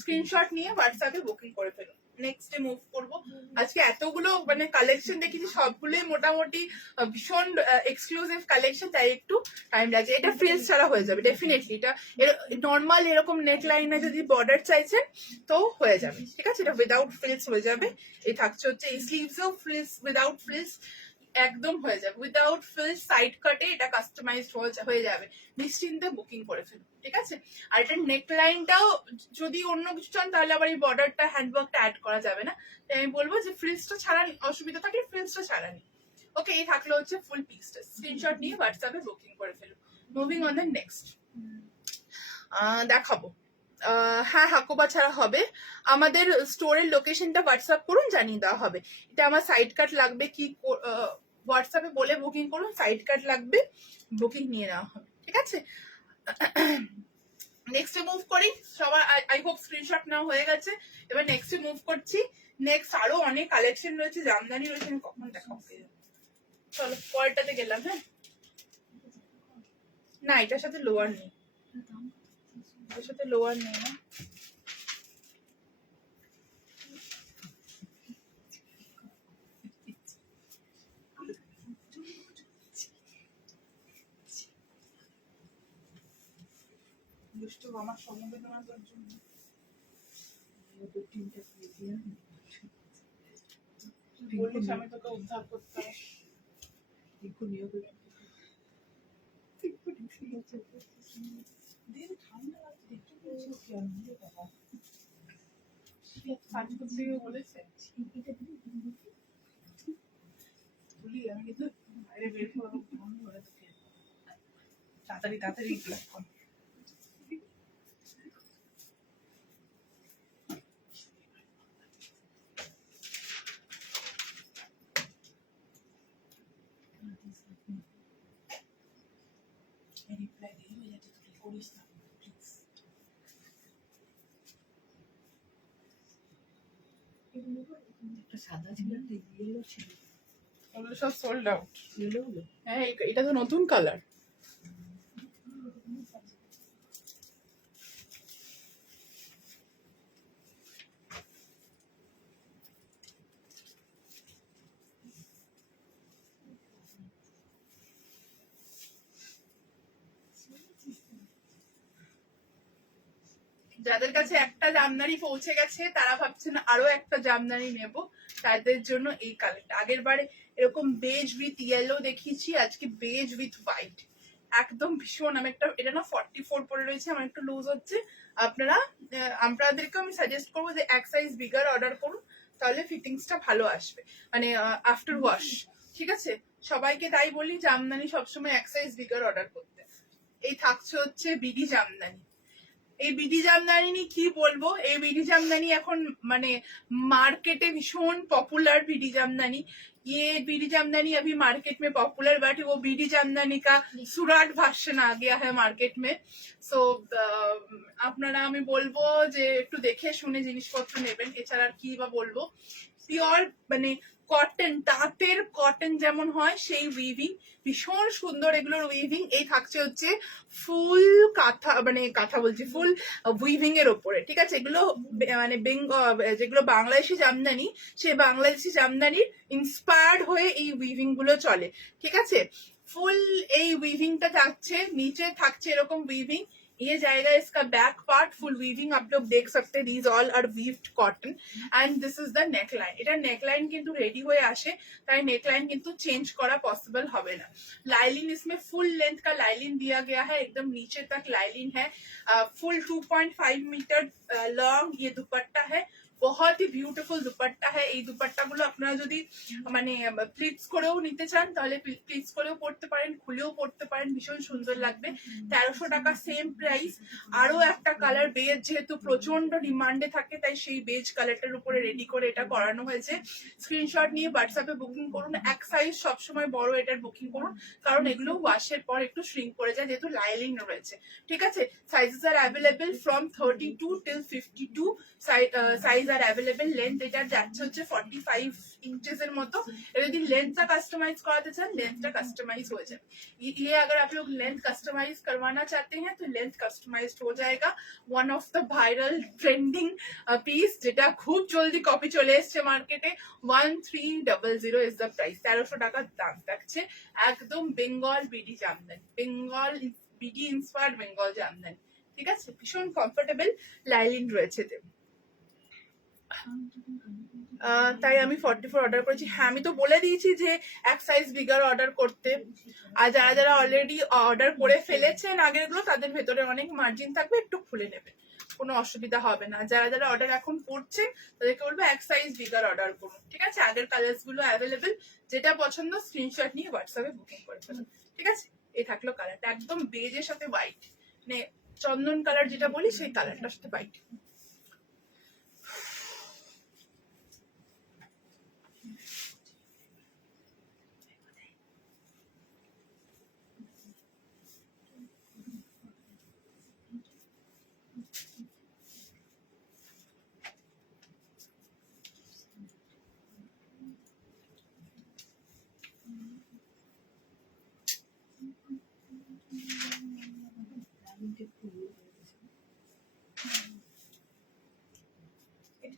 স্ক্রিনশট নিয়ে হোয়াটসঅ্যাপে বুকিং করে ফেলুন নেক্সট ডে মুভ করবো আজকে এতগুলো মানে কালেকশন দেখেছি সবগুলোই মোটামুটি ভীষণ এক্সক্লুসিভ কালেকশন তাই একটু টাইম লাগছে এটা ফ্রিলস ছাড়া হয়ে যাবে ডেফিনেটলি এটা নর্মাল এরকম নেক লাইনে যদি বর্ডার চাইছেন তো হয়ে যাবে ঠিক আছে এটা উইদাউট ফ্রিলস হয়ে যাবে এই থাকছে হচ্ছে এই স্লিভসেও ফ্রিলস উইদাউট ফ্রিলস একদম হয়ে যাবে উইদাউট ফ্রিলস সাইড কাটে এটা কাস্টমাইজড হয়ে যাবে নিশ্চিন্তে বুকিং করে ফেলুন ঠিক আছে আর এটা নেক লাইনটাও যদি অন্য কিছু চান তাহলে আবার এই বর্ডারটা হ্যান্ডওয়ার্কটা অ্যাড করা যাবে না তাই আমি বলবো যে ফ্রিলসটা ছাড়া অসুবিধা থাকলে ফ্রিলসটা ছাড়া নেই ওকে এই থাকলো হচ্ছে ফুল পিসটা স্ক্রিনশট নিয়ে হোয়াটসঅ্যাপে বুকিং করে ফেলুন মুভিং অন দ্য নেক্সট দেখাবো হ্যাঁ হাকোবা ছাড়া হবে আমাদের স্টোরের লোকেশনটা হোয়াটসঅ্যাপ করুন জানিয়ে দেওয়া হবে এটা আমার সাইড কাট লাগবে কি হোয়াটসঅ্যাপে বলে বুকিং করুন সাইড কাট লাগবে বুকিং নিয়ে নেওয়া হবে ঠিক আছে নেক্সটে মুভ করি সবার আই হোপ স্ক্রিনশট নেওয়া হয়ে গেছে এবার নেক্সটে মুভ করছি নেক্সট আরো অনেক কালেকশন রয়েছে জামদানি রয়েছে কখন দেখা হবে চলো পরেরটাতে গেলাম হ্যাঁ না এটার সাথে লোয়ার নেই দাম এটার সাথে লোয়ার নেই না দুষ্টু আমার সমবেদনার জন্য বলিস আমি তোকে উদ্ধার করতে দিন ঠান্ডা লাগছে একটু শাড়ি করতে দিবে বলেছে এটা দিলে বলি আমি কিন্তু বাইরে বের করবো কেমন করে তোকে তাড়াতাড়ি তাড়াতাড়ি ক্লাস কর রিপ্লাই দেরি হয়ে যাচ্ছে তুই করিস না প্লিজ একটা সাদা ছিল একটা ইয়েলো ছিল ওগুলো সব সোল্ড আউট ইয়েলো গুলো হ্যাঁ এটা তো নতুন কালার যাদের কাছে একটা জামদানি পৌঁছে গেছে তারা ভাবছেন আরো একটা জামদানি নেব তাদের জন্য এই কালারটা আগের বারে এরকম বেজ উইথ ইয়েলো দেখিয়েছি আজকে বেজ উইথ হোয়াইট একদম ভীষণ আমি একটা এটা না 44 পরে রয়েছে আমার একটু লুজ হচ্ছে আপনারা আপনাদেরকে আমি সাজেস্ট করবো যে এক সাইজ বিগার অর্ডার করুন তাহলে ফিটিংসটা ভালো আসবে মানে আফটার ওয়াশ ঠিক আছে সবাইকে তাই বলি জামদানি সবসময় এক সাইজ বিগার অর্ডার করতে এই থাকছে হচ্ছে বিডি জামদানি এই বিডি জামদানি কি বলবো এই বিডি জামদানি এখন মানে मार्केटे भीषण पॉपुलर बीडी जामदानी ये बीडी जामदानी अभी मार्केट में पॉपुलर बट वो बीडी जामदानी का सुराट भाषण आ गया है मार्केट में सो আপনারা আমি বলবো যে একটু দেখে শুনে জিনিসপত্র নেবেন এছাড়া আর কি বা বলবো পিওর মানে কটন তাঁতের কটন যেমন হয় সেই উইভিং ভীষণ সুন্দর এগুলোর উইভিং এই থাকছে হচ্ছে ফুল কাঁথা মানে কাঁথা বলছি ফুল উইভিং এর ওপরে ঠিক আছে এগুলো মানে যেগুলো বাংলাদেশি জামদানি সেই বাংলাদেশি জামদানির ইন্সপায়ার্ড হয়ে এই উইভিং গুলো চলে ঠিক আছে ফুল এই উইভিংটা থাকছে নিচে থাকছে এরকম উইভিং ये जाएगा इसका बैक पार्ट फुल वीविंग आप लोग देख सकते हैं these all are weaved cotton and this is the neckline এটা नेकलाइन কিন্তু রেডি হয়ে আসে তাই नेकलाइन কিন্তু চেঞ্জ করা পসিবল হবে না लाइलिन इसमें फुल लेंथ का लाइलिन दिया गया है एकदम नीचे तक लाइलिन है फुल 2.5 मीटर लॉन्ग ये दुपट्टा है बहुत ही ब्यूटीफुल दुपट्टा है এই দুপাট্টাগুলো আপনারা যদি মানে প্লিটস করেও নিতে চান তাহলে প্লিটস করেও পড়তে পারেন খুলেও পড়তে পারেন ভীষণ সুন্দর লাগবে 1300 টাকা সেম প্রাইস আরো একটা কালার বেজ যেহেতু প্রচন্ড ডিমান্ডে থাকে তাই সেই বেজ কালারটার উপরে রেডি করে এটা করানো হয়েছে স্ক্রিনশট নিয়ে হোয়াটসঅ্যাপে বুকিং করুন এক সাইজ সবসময় বড় এটার বুকিং করুন কারণ এগুলো ওয়াশের পর একটু শ্রিঙ্ক করে যায় যেহেতু লাইলিন রয়েছে ঠিক আছে sizes are available from 32 till 52 size R available length এটা যাচ্ছে হচ্ছে 45 इंचेस এর মতো যদি লেন্থটা কাস্টমাইজ করাতে চান লেন্থটা কাস্টমাইজ হয়ে যাবে ये अगर आप लोग लेंथ कस्टमाइज करवाना चाहते हैं तो लेंथ कस्टमाइज्ड हो जाएगा one of the viral trending piece যেটা খুব জলদি কপি চলে এসেছে মার্কেটে 1300 ইজ দ্য প্রাইস 1300 টাকা দাম থাকছে একদম Bengal BD Jamdani Bengal BD inspired Bengal Jamdani ঠিক আছে ভীষণ কমফোর্টেবল লাইলিন রয়েছে তাই আমি 44 অর্ডার করেছি হ্যাঁ আমি তো বলে দিয়েছি যে এক সাইজ বিগার অর্ডার করতে আর যারা যারা অলরেডি অর্ডার করে ফেলেছেন আগেরগুলো তাদের ভেতরে অনেক মার্জিন থাকবে একটু খুলে নেবেন কোনো অসুবিধা হবে না যারা যারা অর্ডার এখন করছেন তাদেরকে বলবো এক সাইজ বিগার অর্ডার করুন ঠিক আছে আগের কালার্স গুলো অ্যাভেলেবেল যেটা পছন্দ স্ক্রিনশট নিয়ে হোয়াটসঅ্যাপে বুকিং করে ফেলুন ঠিক আছে এই থাকলো কালারটা একদম বেজের সাথে হোয়াইট মানে চন্দন কালার যেটা বলি সেই কালারটার সাথে হোয়াইট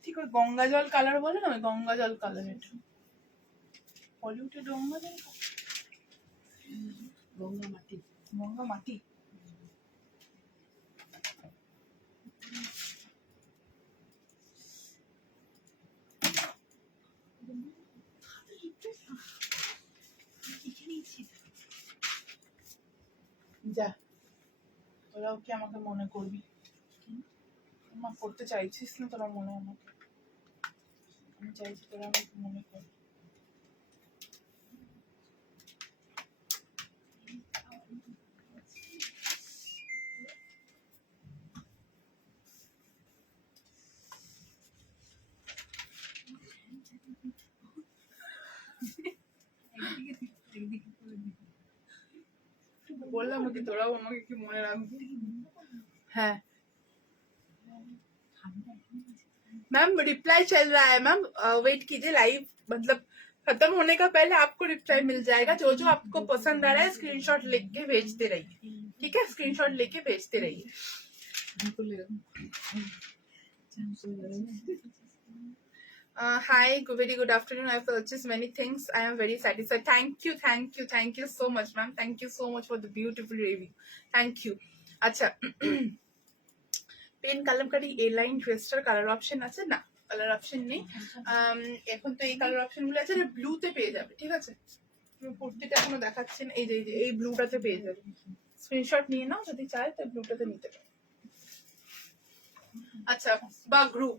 ঠিক ওই গঙ্গা জল কালার বলে না ওই গঙ্গা জল কালার এটা পলিউটেড গঙ্গা জল গঙ্গা মাটি গঙ্গা মাটি যা তোরাও কি আমাকে মনে করবি তোরা করতে চাইছিস না তোরা মনে আমাকে আমি চাইছি তোরা আমাকে মনে কর। বললাম কি তোরাও আমাকে কি মনে রাখবি। হ্যাঁ मैम रिप्लाई चल रहा है मैम, वेट कीजिए, लाइव मतलब खत्म होने का पहले आपको रिप्लाई मिल जाएगा। जो जो आपको पसंद आ रहा है स्क्रीनशॉट लेके भेजते रहिए, ठीक है, स्क्रीनशॉट लेके भेजते रहिए। हमको ले Hi, very good afternoon. I have purchased many things. I am very satisfied. Thank you so much, ma'am. Thank you so much for the beautiful review. Thank you. আচ্ছা, পেন কালামকারি এ লাইন ড্রেসটার কালার অপশন আছে না? কালার অপশন নেই এখন। তো এই কালার অপশন গুলো আছে, ব্লুতে পেয়ে যাবে, ঠিক আছে। কুর্তিটা এখনো দেখাচ্ছেন, এই যে এই ব্লুটাতে পেয়ে যাবে। স্ক্রিনশট নিয়ে নাও, যদি চায় তো ব্লুটাতে নিতে পারো। अच्छा बगरू,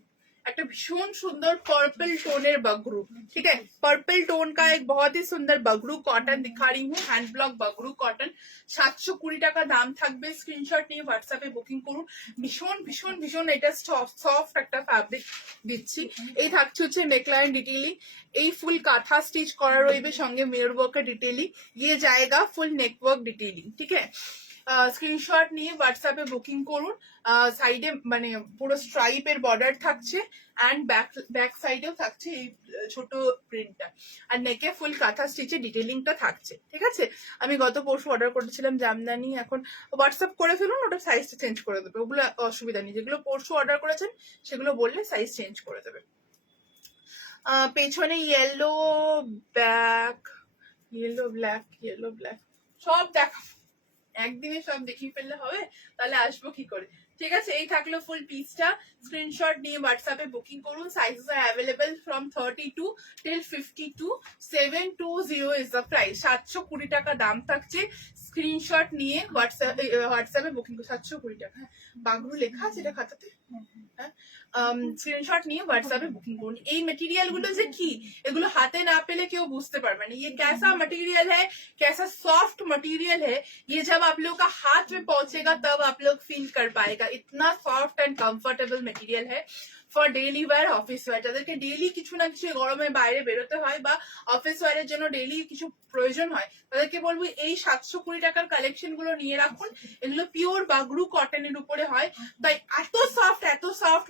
एक भीषण सुंदर पर्पल टोनर बगरू, ठीक है। पर्पल टोन का एक बहुत ही सुंदर बगरू कॉटन दिखा रही हूँ, हैंड ब्लॉक बगरू कॉटन। 720 টাকা দাম থাকবে। স্ক্রিনশট নিয়ে হোয়াটসঅ্যাপে বুকিং করুন। ভীষণ ভীষণ ভীষণ এটা সফট একটা ফ্যাব্রিক দিচ্ছি। এই থাকছে হচ্ছে নেকলাইন ডিটেইলিং, এই ফুল কাঁথা স্টিচ করা রইবে, সঙ্গে মিরর ওয়ার্কের ডিটেইলিং, ये जाएगा फुल नेकवर्क डिटेलिंग, ठीक है। স্ক্রিনশট নিয়ে হোয়াটসঅ্যাপে বুকিং করুন। সাইডে মানে পুরো স্ট্রাইপের বর্ডার থাকছে, অ্যান্ড ব্যাক সাইডেও থাকছে এই ছোট প্রিন্টটা, আর নেকে ফুল কাঁথা স্টিচে ডিটেলিংটা থাকছে, ঠিক আছে। আমি গত পরশু অর্ডার করেছিলাম জামদানি, এখন হোয়াটসঅ্যাপ করে ফেলুন, ওটা সাইজটা চেঞ্জ করে দেবে, ওগুলো অসুবিধা নেই। যেগুলো পরশু অর্ডার করেছেন সেগুলো বললে সাইজ চেঞ্জ করে দেবে। পেছনে ইয়েলো ব্ল্যাক সব দেখা, একদিনে সব দেখিয়ে ফেললে হবে, তাহলে আসবো কি করে, ঠিক আছে। এই থাকলো ফুল পিসটা। স্ক্রিনশট নিয়ে হোয়াটসঅ্যাপে বুকিং করুন। Sizes are available from 32 till 52, 720 is the price. 720 টাকা দাম থাকছে। স্ক্রিনশট নিয়ে হোয়াটসঅ্যাপে বুকিং করুন। 720 টাকা, হ্যাঁ বাগরু লেখা আছে এটা খাতাতে, হ্যাঁ। স্ক্রিনশট নিয়ে হোয়াটসঅ্যাপে বুকিং করুন। এই মেটেরিয়াল গুলো যে কি, এগুলো হাতে না পেলে কেউ বুঝতে পারবে না। ये कैसा मटेरियल है, कैसा सॉफ्ट मटेरियल है, ये जब आप लोग का हाथ में पहुंचेगा तब आप लोग फील कर पाएगा। इतना सॉफ्ट एंड कंफर्टेबल मटेरियल है for daily wear, office wear. যাদেরকে ডেইলি কিছু না কিছু গরমে বাইরে বেরোতে হয় বা অফিস ওয়্যারের জন্য ডেইলি কিছু প্রয়োজন হয়, তাদেরকে বলবো এই 720 টাকার কালেকশন গুলো নিয়ে রাখুন। এগুলো পিওর বাগরু কটনের উপরে হয়, তাই এত সফট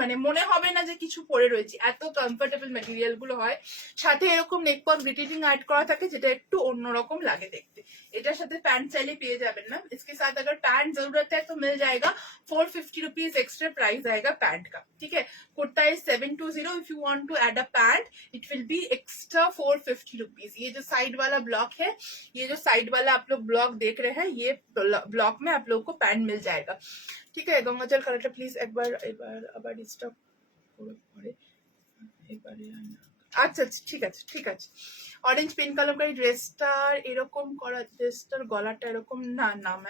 মানে মনে হবে না যে কিছু পরে রয়েছে, এত কমফোর্টেবল মেটেরিয়াল গুলো হয়। সাথে এরকম নেকপাক ডিটেলিং অ্যাড করা থাকে, যেটা একটু অন্যরকম লাগে দেখতে। এটার সাথে প্যান্ট চাইলে পেয়ে যাবেন না। इसके साथ अगर पैंट जरूरत है तो मिल जाएगा। 450 रुपीज एक्स्ट्रा प्राइस आएगा पैंट का, ठीक है। Kurta is 720। If you want to add a pant it will be extra 450 rupees. ये जो साइड वाला ब्लॉक है, ये जो साइड वाला आप लोग ब्लॉक देख रहे हैं, ये ब्लॉक में आप लोग को पैंट मिल जाएगा, ठीक है। गंगाजल कलरটা प्लीज একবার আবার স্টপ করে এবারে। আচ্ছা ঠিক আছে। অরেঞ্জ পেন কালামকারী ড্রেসটার এরকম করা, ড্রেসটার গলাটা এরকম না ম্যাম,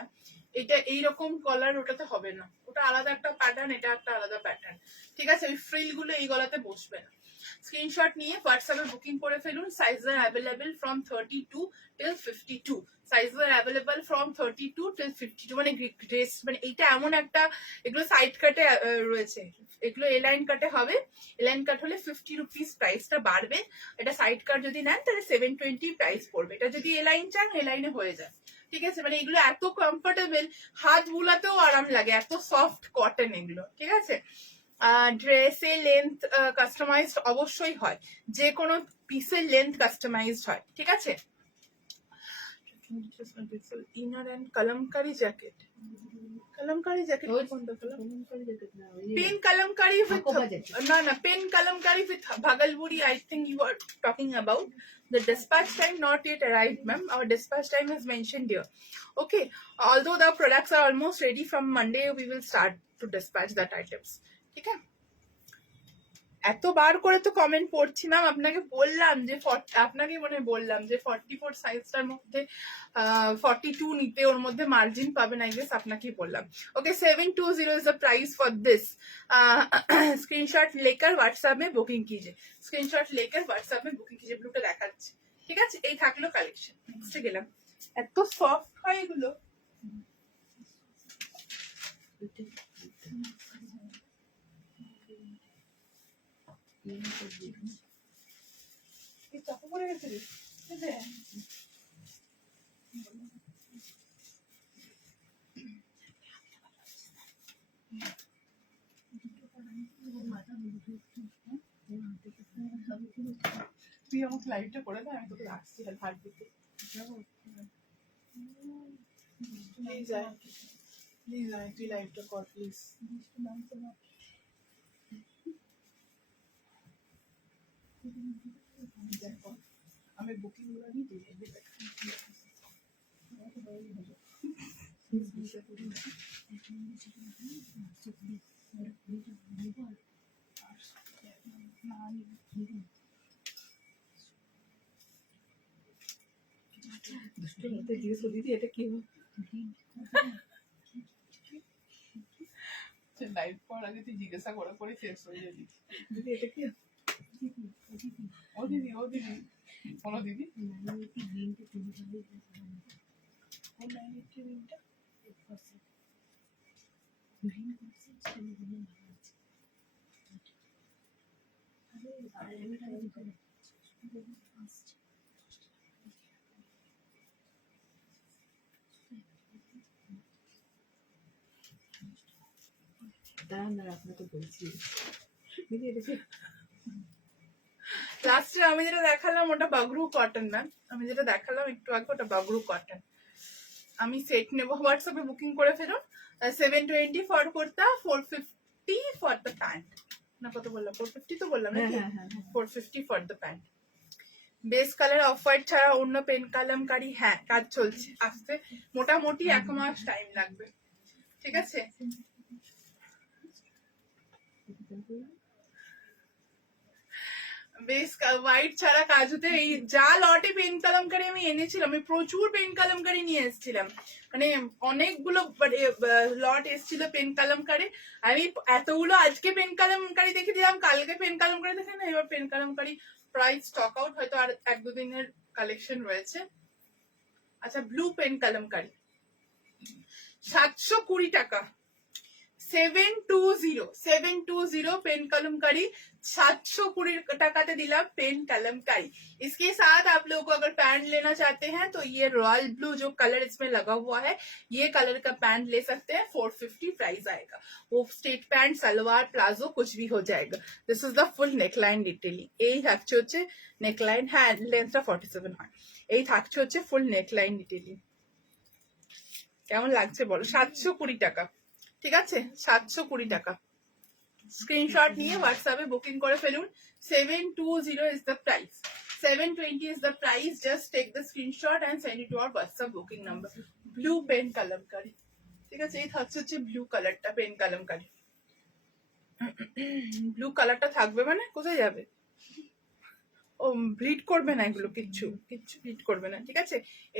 এটা এইরকম কলার ওটাতে হবে না, ওটা আলাদা একটা প্যাটার্ন, এটা একটা আলাদা প্যাটার্ন, ঠিক আছে। ওই ফ্রিল গুলো এই গলাতে বসবে না। স্ক্রিনশট নিয়ে হোয়াটসঅ্যাপে বুকিং করে ফেলুন। Size R available from 32 till 52। Size R available from 32 till 52। মানে ড্রেস মানে এইটা এমন একটা, এগুলো সাইড কাটে রয়েছে, এগুলো এলাইন কাটে হবে। এলাইন কাট হলে 50 রুপিস প্রাইসটা বাড়বে। এটা সাইড কাট যদি নেন তাহলে 720 প্রাইস পড়বে। এটা যদি এলাইন চান এলাইনে হয়ে যায়, ঠিক আছে। মানে এগুলো এত কমফোর্টেবল, হাত বুলাতেও আরাম লাগে, এত সফট কটন এগুলো, ঠিক আছে। ড্রেসের লেন্থ কাস্টমাইজড অবশ্যই হয়, যে কোনো পিসের লেন্থ কাস্টমাইজড হয়, ঠিক আছে। Inner and Kalamkari jacket, Kalamkari jacket কোনটা? পেন কালামকারি না pen Kalamkari with Bhagalpuri, I think you are talking about. The dispatch time not yet arrived, ma'am. Our dispatch time is mentioned here. Okay, although the products are almost ready, from Monday we will start to dispatch that items. ठीक है। এতবার করে তো কমেন্ট পড়ছি ম্যাম, আপনাকে বললাম যে আপনাকে বললাম যে 44 সাইজটার মধ্যে 42 নিতে, ওর মধ্যে মার্জিন পাবেন, আই গেস আপনাকেই বললাম। ওকে 720 is the price for this. Screenshot लेकर व्हाट्सएप में बुकिंग कीजिए, स्क्रीनशॉट लेकर व्हाट्सएप में बुकिंग कीजिए। ব্লুটা দেখাচ্ছি, ঠিক আছে? এই থাকলো কালেকশন। নেক্সটে গেলাম। এত সফট হয় এগুলো। এই চাপা পড়ে গেছে রে। তুই আমাকে লাইভটা করে দে, আমি তোকে রাখছি হার্ট দিতে। প্লিজ আয়, প্লিজ আয়, তুই লাইভটা কর প্লিজ। দেখো আমি বুকিং গুলো নিয়ে দিয়ে দিদি এটা কি লাইভ করার আগে তুই জিজ্ঞাসা করে পরে শেষ হয়ে যাবি। দিদি এটা কি? ও দিদি, ও দিদি, বলো দিদি। লাস্টে আমি যেটা দেখালাম ওটা বাগরু কটন না, আমি যেটা দেখালাম একটু আগে ওটা বাগরু কটন। আমি সেট নেবো, হোয়াটসঅ্যাপে বুকিং করে ফেলুন। 720 for kurta, 450 for the pant. না কত বললাম? 450 তো বললাম নাকি? 450 for the pant. Base colour off white ছাড়া অন্য পেন কালামকারি, হ্যাঁ কাজ চলছে, আসতে মোটামুটি 1 মাস টাইম লাগবে, ঠিক আছে? বেস হোয়াইট ছাড়া কাজ হতে এই যা লটে পেন কালামকারি আমি এনেছিলাম, আমি প্রচুর পেন কালামকারি নিয়ে এসেছিলাম, মানে অনেকগুলো লট এসেছিল পেন কালামকারি। আমি এতগুলো আজকে পেন কালামকারি দেখে দিলাম, কালকে পেন কালামকারি দেখে না, এবার পেন কালামকারি প্রায় স্টক আউট, হয়তো আর 1-2 দিনের কালেকশন রয়েছে। আচ্ছা ব্লু পেন কালামকারি 720 টাকা, 720 पेन कलमकारी 720 टकाते दिला पेन कलमकारी। इसके साथ आप लोगों को अगर पैंट लेना चाहते हैं तो ये रॉयल ब्लू जो कलर इसमें लगा हुआ है, ये कलर का पैंट ले सकते हैं। 450 प्राइस आएगा। वो स्टेट पैंट, सलवार, प्लाजो कुछ भी हो जाएगा। This is the full neckline detailing. এই থাকছে হচ্ছে নেকলাইন, হ্যাঁ লেন্থটা 47 হয়। এই থাকছে হচ্ছে ফুল নেকলাইন ডিটেলিং। কেমন লাগছে বলো? 720 টাকা, ঠিক আছে? 720 টাকা। স্ক্রিনশট নিয়ে হোয়াটসঅ্যাপে বুকিং করে ফেলুন। 720 is the price, 720 is the price. Just take the screenshot and send it to our WhatsApp booking number. Blue pen Kalamkari, ঠিক আছে? এই থাকছে হচ্ছে ব্লু কালারটা পেন কালামকারি। ব্লু কালারটা থাকবে মানে কোথায় যাবে? ও ব্লিড করবে না, এগুলো কিচ্ছু ব্লিড করবে না, ঠিক আছে?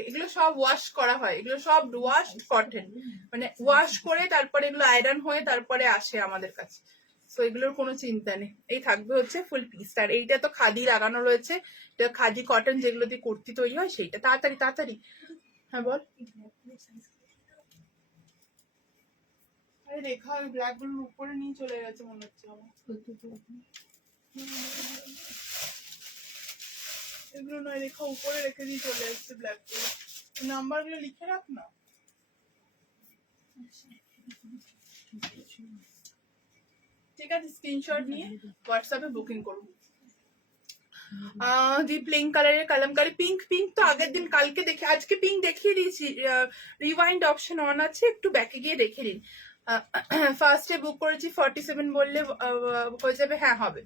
এগুলো সব ওয়াশ করা হয়, এগুলো সব ওয়াশ কটন, মানে ওয়াশ করে তারপরে এগুলো আয়রন হয়ে তারপরে আসে আমাদের কাছে। তো এগুলোর কোনো চিন্তা নেই। এই থাকবে হচ্ছে ফুল পিস। আর এইটা তো খাদি লাগানো রয়েছে, এটা খাদি কটন যেগুলো দিয়ে কুর্তি তৈরি হয় সেইটা। তাড়াতাড়ি তাড়াতাড়ি, হ্যাঁ বল। আরে রেখা ওই ব্ল্যাক গুলোর উপরে নিয়ে চলে গেছে মনে হচ্ছে আমার। এগুলো নয়, রেখা উপরে রেখে দিয়ে চলে এসছে ব্ল্যাক গুলো। নাম্বার গুলো লিখে রাখ না। ঠিক আছে, স্ক্রিনশট নিয়ে হোয়াটসঅ্যাপে বুকিং করুন। দি পিঙ্ক কালারের কালামকারি, পিঙ্ক তো আগের দিন কালকে দেখে, আজকে পিঙ্ক দেখিয়ে দিয়েছি। রিওয়াইন্ড অপশন অন আছে, একটু ব্যাকে গিয়ে দেখে নিন। ফার্স্টে বুক করেছি 47 বললে হয়ে যাবে? হ্যাঁ হবে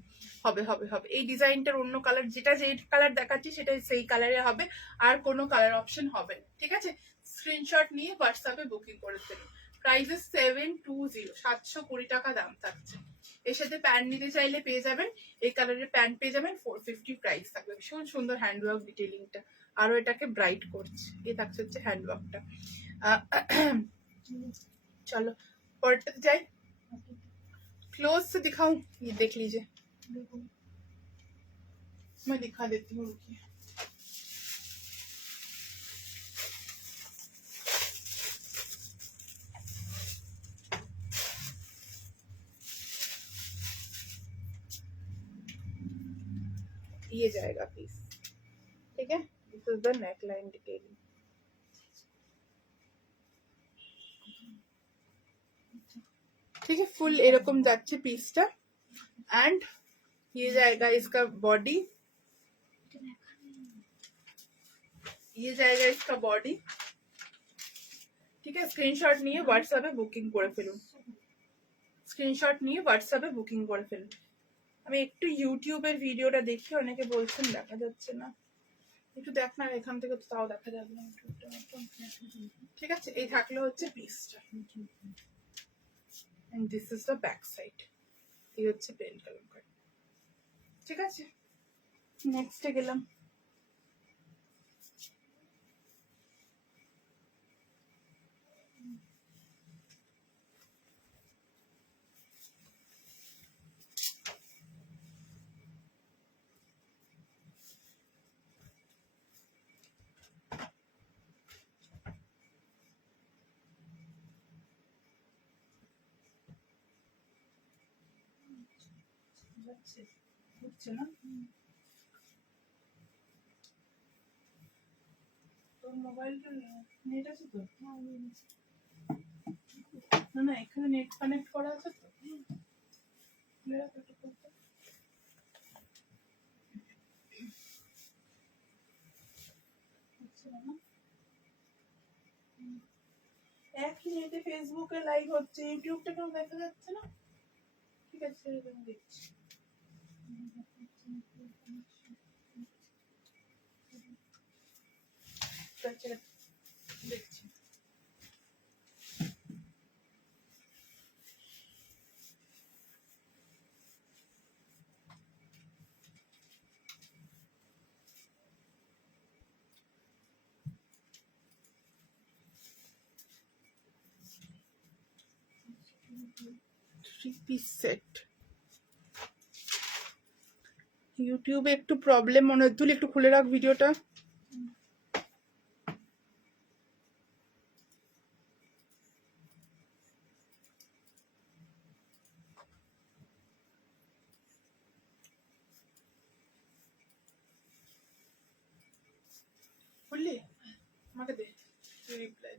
হবে হবে হবে। এই ডিজাইনটার অন্য কালার, যেটা যে কালার দেখাচ্ছি সেটা সেই কালারে হবে, আর কোনো কালার অপশন হবে না, ঠিক আছে? স্ক্রিনশট নিয়ে হোয়াটসঅ্যাপে বুকিং করে ফেলুন। প্রাইস 720, 720 টাকা দাম থাকছে। এর সাথে প্যান্ট নিতে চাইলে পেয়ে যাবেন, এই কালারের প্যান্ট পেয়ে যাবেন, 450 প্রাইস থাকবে। ভীষণ সুন্দর হ্যান্ডওয়ার্ক ডিটেলিংটা, আরো এটাকে ব্রাইট করছে। এ থাকছে হচ্ছে হ্যান্ডওয়ার্কটা। चलो पढ़ते जाए, क्लोज से दिखाऊं, ये देख लीजिए, मैं दिखा देती हूँ, रुकिए। ये जाएगा पीस, ठीक है। This is the neck line detailing. ठीक है, फुल এরকম যাচ্ছে পিসটা। एंड ये जाएगा इसका बॉडी, ये जाएगा इसका बॉडी, ठीक है। স্ক্রিনশট নিয়ে হোয়াটসঅ্যাপে বুকিং করে ফেলুন, স্ক্রিনশট নিয়ে হোয়াটসঅ্যাপে বুকিং করে ফেলুন। আমি একটু ইউটিউবের ভিডিওটা দেখি, অনেকে বলছেন দেখা যাচ্ছে না, একটু দেখ না, এখান থেকে তো তাও দেখা যাবে না। ঠিক আছে, এই থাকলে হচ্ছে পিসটা। and this is the back side, এই হচ্ছে পেন কালার। ঠিক আছে, নেক্সটে গেলাম। হচ্ছে না, তোর মোবাইলটা নেট আছে তো? না না, এখানে নেট কানেক্ট করা আছে তো? একই নেটে ফেসবুকে লাইভ হচ্ছে, ইউটিউবটা কেউ দেখা যাচ্ছে না। ঠিক আছে, আমি দেখছি। দেখছি। থ্রি পিস সেট, ইউটিউবে একটু প্রবলেম মনে হয়, তুই একটু খুলে রাখ ভিডিওটা। খুললি? আমাকে দে, তুই রিপ্লাই।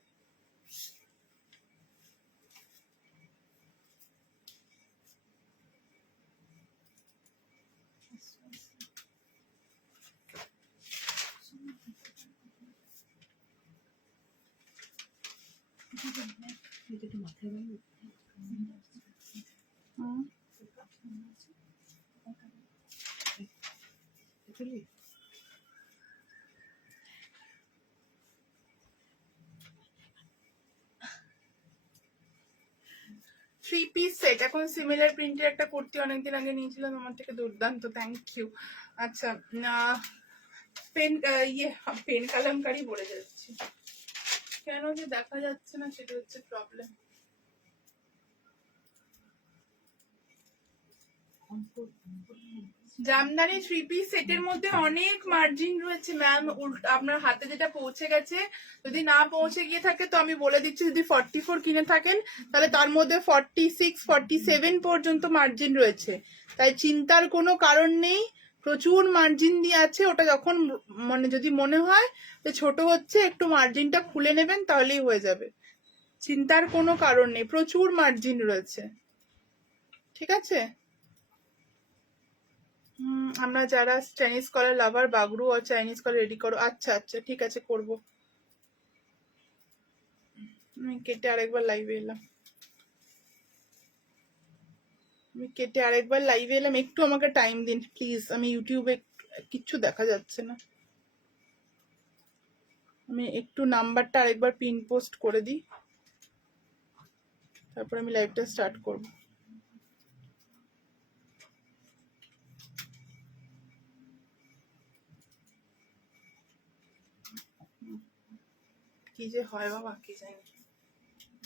থ্রি পিস সেট, এখন সিমিলার প্রিন্টের একটা কুর্তি অনেকদিন আগে নিয়েছিলাম আমার থেকে, দুর্দান্ত, থ্যাংক ইউ। আচ্ছা, পেন ইয়ে পেন কালামকারি বলে যাচ্ছি, কেন যে দেখা যাচ্ছে না সেটা হচ্ছে প্রবলেম। জামদানি থ্রি পিস সেটের মধ্যে অনেক মার্জিন রয়েছে ম্যাম। আপনার হাতে যেটা পৌঁছে গেছে, যদি না পৌঁছে গিয়ে থাকে তো আমি বলে দিচ্ছি, যদি 44 কিনে থাকেন তাহলে তার মধ্যে 46, 47 পর্যন্ত মার্জিন রয়েছে, তাই চিন্তার কোনো কারণ নেই। প্রচুর মার্জিন দিয়ে আছে, ওটা যখন মানে যদি মনে হয় যে ছোট হচ্ছে, একটু মার্জিনটা খুলে নেবেন, তাহলেই হয়ে যাবে। চিন্তার কোনো কারণ নেই, প্রচুর মার্জিন রয়েছে। ঠিক আছে, আমরা যারা চাইনিজ কলার লাভার, বাগরু আর চাইনিজ কলার রেডি করো। আচ্ছা আচ্ছা, ঠিক আছে, করব। আমি কেটে আরেকবার লাইভে এলাম, একটু আমাকে টাইম দিন প্লিজ। আমি ইউটিউবে কিচ্ছু দেখা যাচ্ছে না, আমি একটু নাম্বারটা আরেকবার পিন পোস্ট করে দিই, তারপর আমি লাইভটা স্টার্ট করব। কি যে হয় বাবা কি জানি,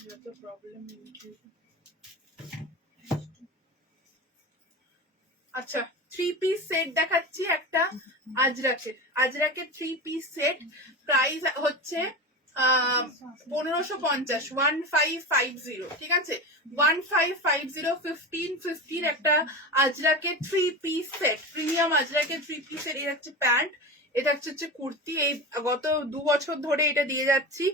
যত প্রবলেম ইউটিউবে। আচ্ছা, 3 পিস সেট দেখাচ্ছি একটা আজরাকের 3 পিস সেট। প্রাইস হচ্ছে 1550, 1550, ঠিক আছে, 1550, 1550 একটা আজরাকের 3 পিস সেট, প্রিমিয়াম আজরাকের 3 পিস সেট। এটা হচ্ছে প্যান্ট, এটা হচ্ছে কুর্তি। এই গত 2 বছর ধরে এটা দিয়ে যাচ্ছি।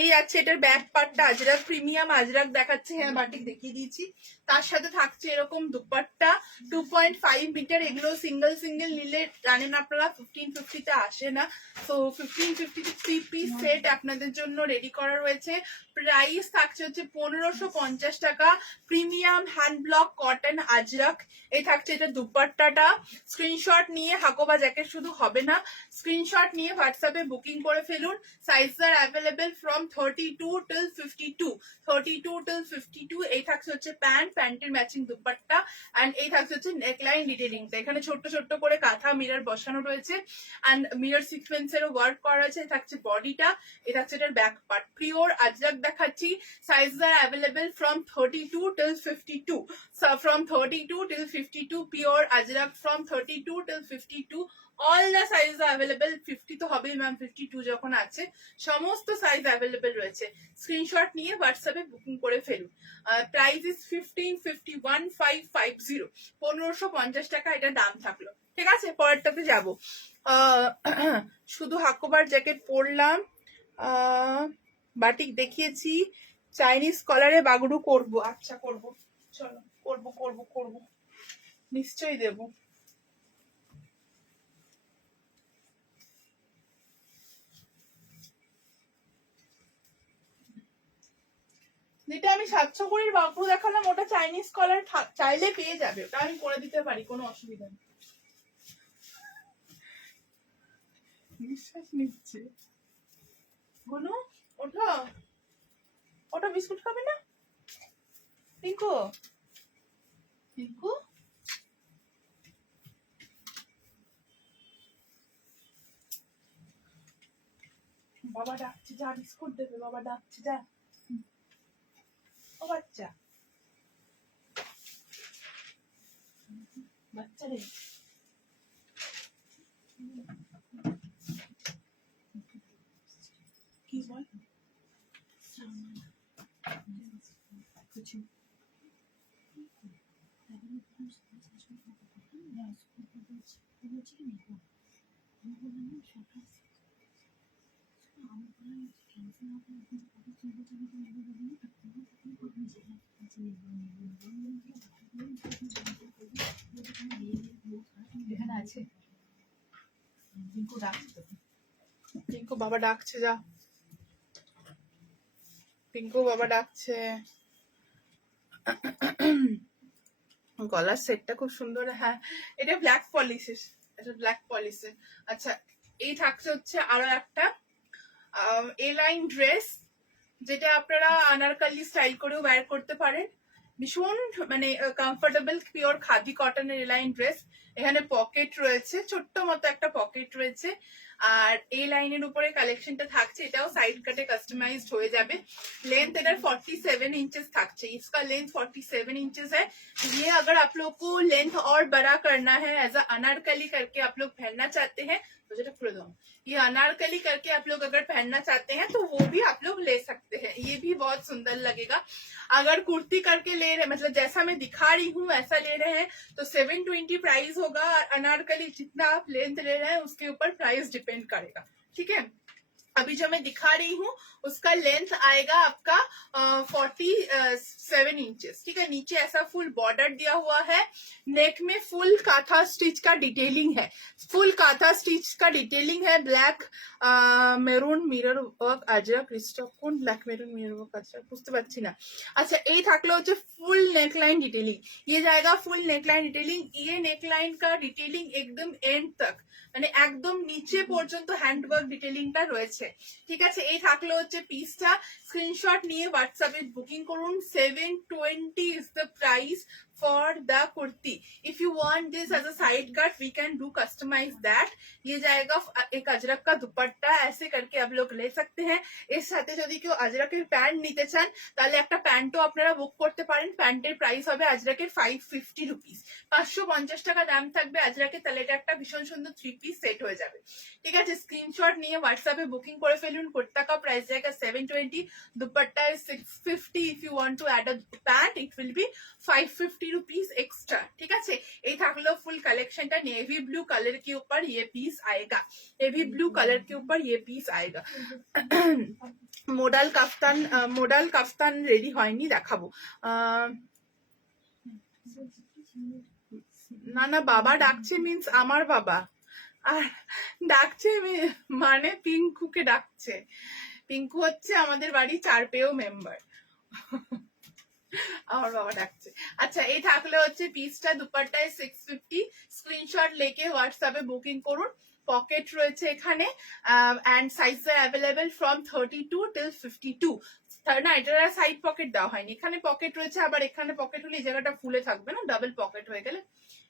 এই আছে এটার ব্যাক পার্টটা আজরাক, প্রিমিয়াম আজরাক দেখাচ্ছে, হ্যাঁ বাটিক দেখিয়ে দিয়েছি। তার সাথে থাকছে এরকম দুপাট্টা 2.5 মিটার। এগুলো সিঙ্গেল সিঙ্গেল নিলে জানেন আপনারা 1550-তে আসে না। তো 1550-তে 3 পিস সেট আপনাদের জন্য রেডি করা রয়েছে। প্রাইস থাকছে হচ্ছে 1550 টাকা, premium hand block cotton Ajrak. এই থাকছে এটা দুপাট্টাটা। স্ক্রিনশট নিয়ে হাকোবা জ্যাকেট শুধু হবে না, স্ক্রিনশট নিয়ে হোয়াটসঅ্যাপে বুকিং করে ফেলুন। Size are available from 32 till 52, 32 till 52। এই থাকছে হচ্ছে প্যান্টের ম্যাচিং দুপাট্টা, এন্ড এই থাকছে হচ্ছে নেকলাইন ডিটেলিংটা। এখানে ছোট্ট ছোট্ট করে কাঁথা মিরর বসানো রয়েছে, এন্ড মিরর সিকোয়েন্সেরও ওয়ার্ক করা আছে। এই থাকছে বডিটা, এই থাকছে এটার ব্যাক পার্ট। পিওর আজরাক দেখাচ্ছি। Size are available from 32 till 52, from 32 till 52, pure Ajrak from 32 till 52। All the size available. 50 তো হবেই ম্যাম, 52 যখন আছে সমস্ত সাইজ অ্যাভেলেবেল রয়েছে। স্ক্রিনশট নিয়ে হোয়াটসঅ্যাপে বুকিং করে ফেলুন। প্রাইস ইজ 1550, 1550, 1550 টাকা এটা দাম থাকলো। ঠিক আছে, পরেরটাতে যাব। শুধু হাকোবার জ্যাকেট পরলাম, বাটিক দেখিয়েছি, চাইনিজ কলারে বাগড়ু করব। আচ্ছা করব, চলো করব করব করব, নিশ্চয়ই দেবো। যেটা আমি 720 বাবু দেখালাম ওটা চাইনিজ কলার, চাইলে পেয়ে যাবে, ওটা আমি করে দিতে পারি, কোনো অসুবিধা নেই। নিঃশ্বাস নিচ্ছে বলো, ওঠো ওটা, বিস্কুট খাবে না টিঙ্কু? টিঙ্কু বাবা ডাকছে, যা বিস্কুট দেবে, বাবা ডাকছে যা। ও বাচ্চা, বাচ্চা রে, কি বল? এখানে আছে রিঙ্কু ডাকছে তোকে। টিঙ্কু বাবা ডাকছে, যা টিঙ্কু বাবা ডাকছে। গলার সেটটা খুব সুন্দর, হ্যাঁ এটা ব্ল্যাক পলিশের, এটা ব্ল্যাক পলিশের। আচ্ছা, এই থাকছে হচ্ছে আরো একটা এ লাইন ড্রেস, যেটা আপনারা আনারকালি স্টাইল করেও ওয়্যার করতে পারেন। ভীষণ মানে কমফোর্টেবল, পিওর খাদি কটনের এ লাইন ড্রেস। এখানে পকেট রয়েছে, ছোট্ট মতো একটা পকেট রয়েছে, আর এই লাইনের উপরে কালেকশনটা থাকছে। এটাও সাইড কাটে কাস্টমাইজড হয়ে যাবে। लेंथ इधर 47 इंचेस থাকছে, इसका लेंथ 47 इंचेस है। ये अगर आप लोग को लेंथ और बड़ा करना है, एज अ अनारकली करके आप लोग पहनना चाहते हैं, तो जरा खुल दो, ये अनारकली करके आप लोग अगर पहनना चाहते हैं तो वो भी आप लोग ले सकते हैं, ये भी बहुत सुंदर लगेगा। अगर कुर्ती करके ले रहे, मतलब जैसा मैं दिखा रही हूँ ऐसा ले रहे हैं, तो 720 प्राइस होगा। अनारकली जितना आप लेंथ ले रहे हैं उसके ऊपर प्राइस डिपेंड करेगा, ठीक है। अभी जो मैं दिखा रही हूँ उसका लेंथ आएगा आपका 47 इंचेस, ठीक है। नीचे ऐसा फुल बॉर्डर दिया हुआ है, नेक में फुल काथा स्टिच का डिटेलिंग है, फुल काथा स्टिच का डिटेलिंग है। Black maroon mirror work ajrakh restock, কোন black maroon mirror work ajrakh বুঝতে পারছি না। আচ্ছা, এই থাকলো হচ্ছে ফুল नेकलाइन डिटेलिंग, ये जाएगा फुल नेकलाइन डिटेलिंग। ये नेकलाइन का डिटेलिंग एकदम एंड तक, মানে একদম নিচে পর্যন্ত হ্যান্ডওয়ার্ক ডিটেলিংটা রয়েছে, ঠিক আছে। এই থাকলো হচ্ছে পিসটা। স্ক্রিনশট নিয়ে হোয়াটসঅ্যাপে বুকিং করুন। 720 is the price, for the kurti. If you want this as a side cut, we can do customize that. ये जाएगा एक अजरक का दुपट्टा, ऐसे करके आप लोग ले सकते हैं। এর সাথে যদি কেউ আজরাকের প্যান্ট নিতে চান তাহলে একটা প্যান্টও আপনারা বুক করতে পারেন। প্যান্টের প্রাইস হবে আজরাকের 550 রুপিস, 550 টাকা দাম থাকবে আজরাকের। তাহলে এটা একটা ভীষণ সুন্দর 3 পিস সেট হয়ে যাবে। ঠিক আছে, স্ক্রিনশট নিয়ে হোয়াটসঅ্যাপে বুকিং করে ফেলুন। কুর্তা का प्राइस जाएगा 720, दुपट्टा is 650। if you want to add a pant it will be 550 rupees extra. ठीक है, ये থাকলো ফুল কালেকশনটা। नेवी ब्लू कलर के ऊपर ये पीस आएगा, नेवी ब्लू कलर के ऊपर ये पीस आएगा। মোডাল কাফতান রেডি হয়নি, দেখাবো। না না, বাবা ডাকছে মিন্স আমার বাবা, আর ডাকছে মানে পিঙ্কুকে ডাকছে। পিঙ্কু হচ্ছে আমাদের বাড়ি 4 পেও মেম্বার, আমার বাবা ডাকছে। আচ্ছা, এই থাকলে হচ্ছে পিসটা, দুপাট্টায় 650। স্ক্রিনশট লেকে হোয়াটসঅ্যাপে বুকিং করুন। পকেট রয়েছে এখানে and size available from 32 till 52। না, এটা সাইড পকেট দেওয়া হয়নি, এখানে পকেট রয়েছে। আবার এখানে পকেট হলে এই জায়গাটা ফুলে থাকবে না, ডাবল পকেট হয়ে গেলে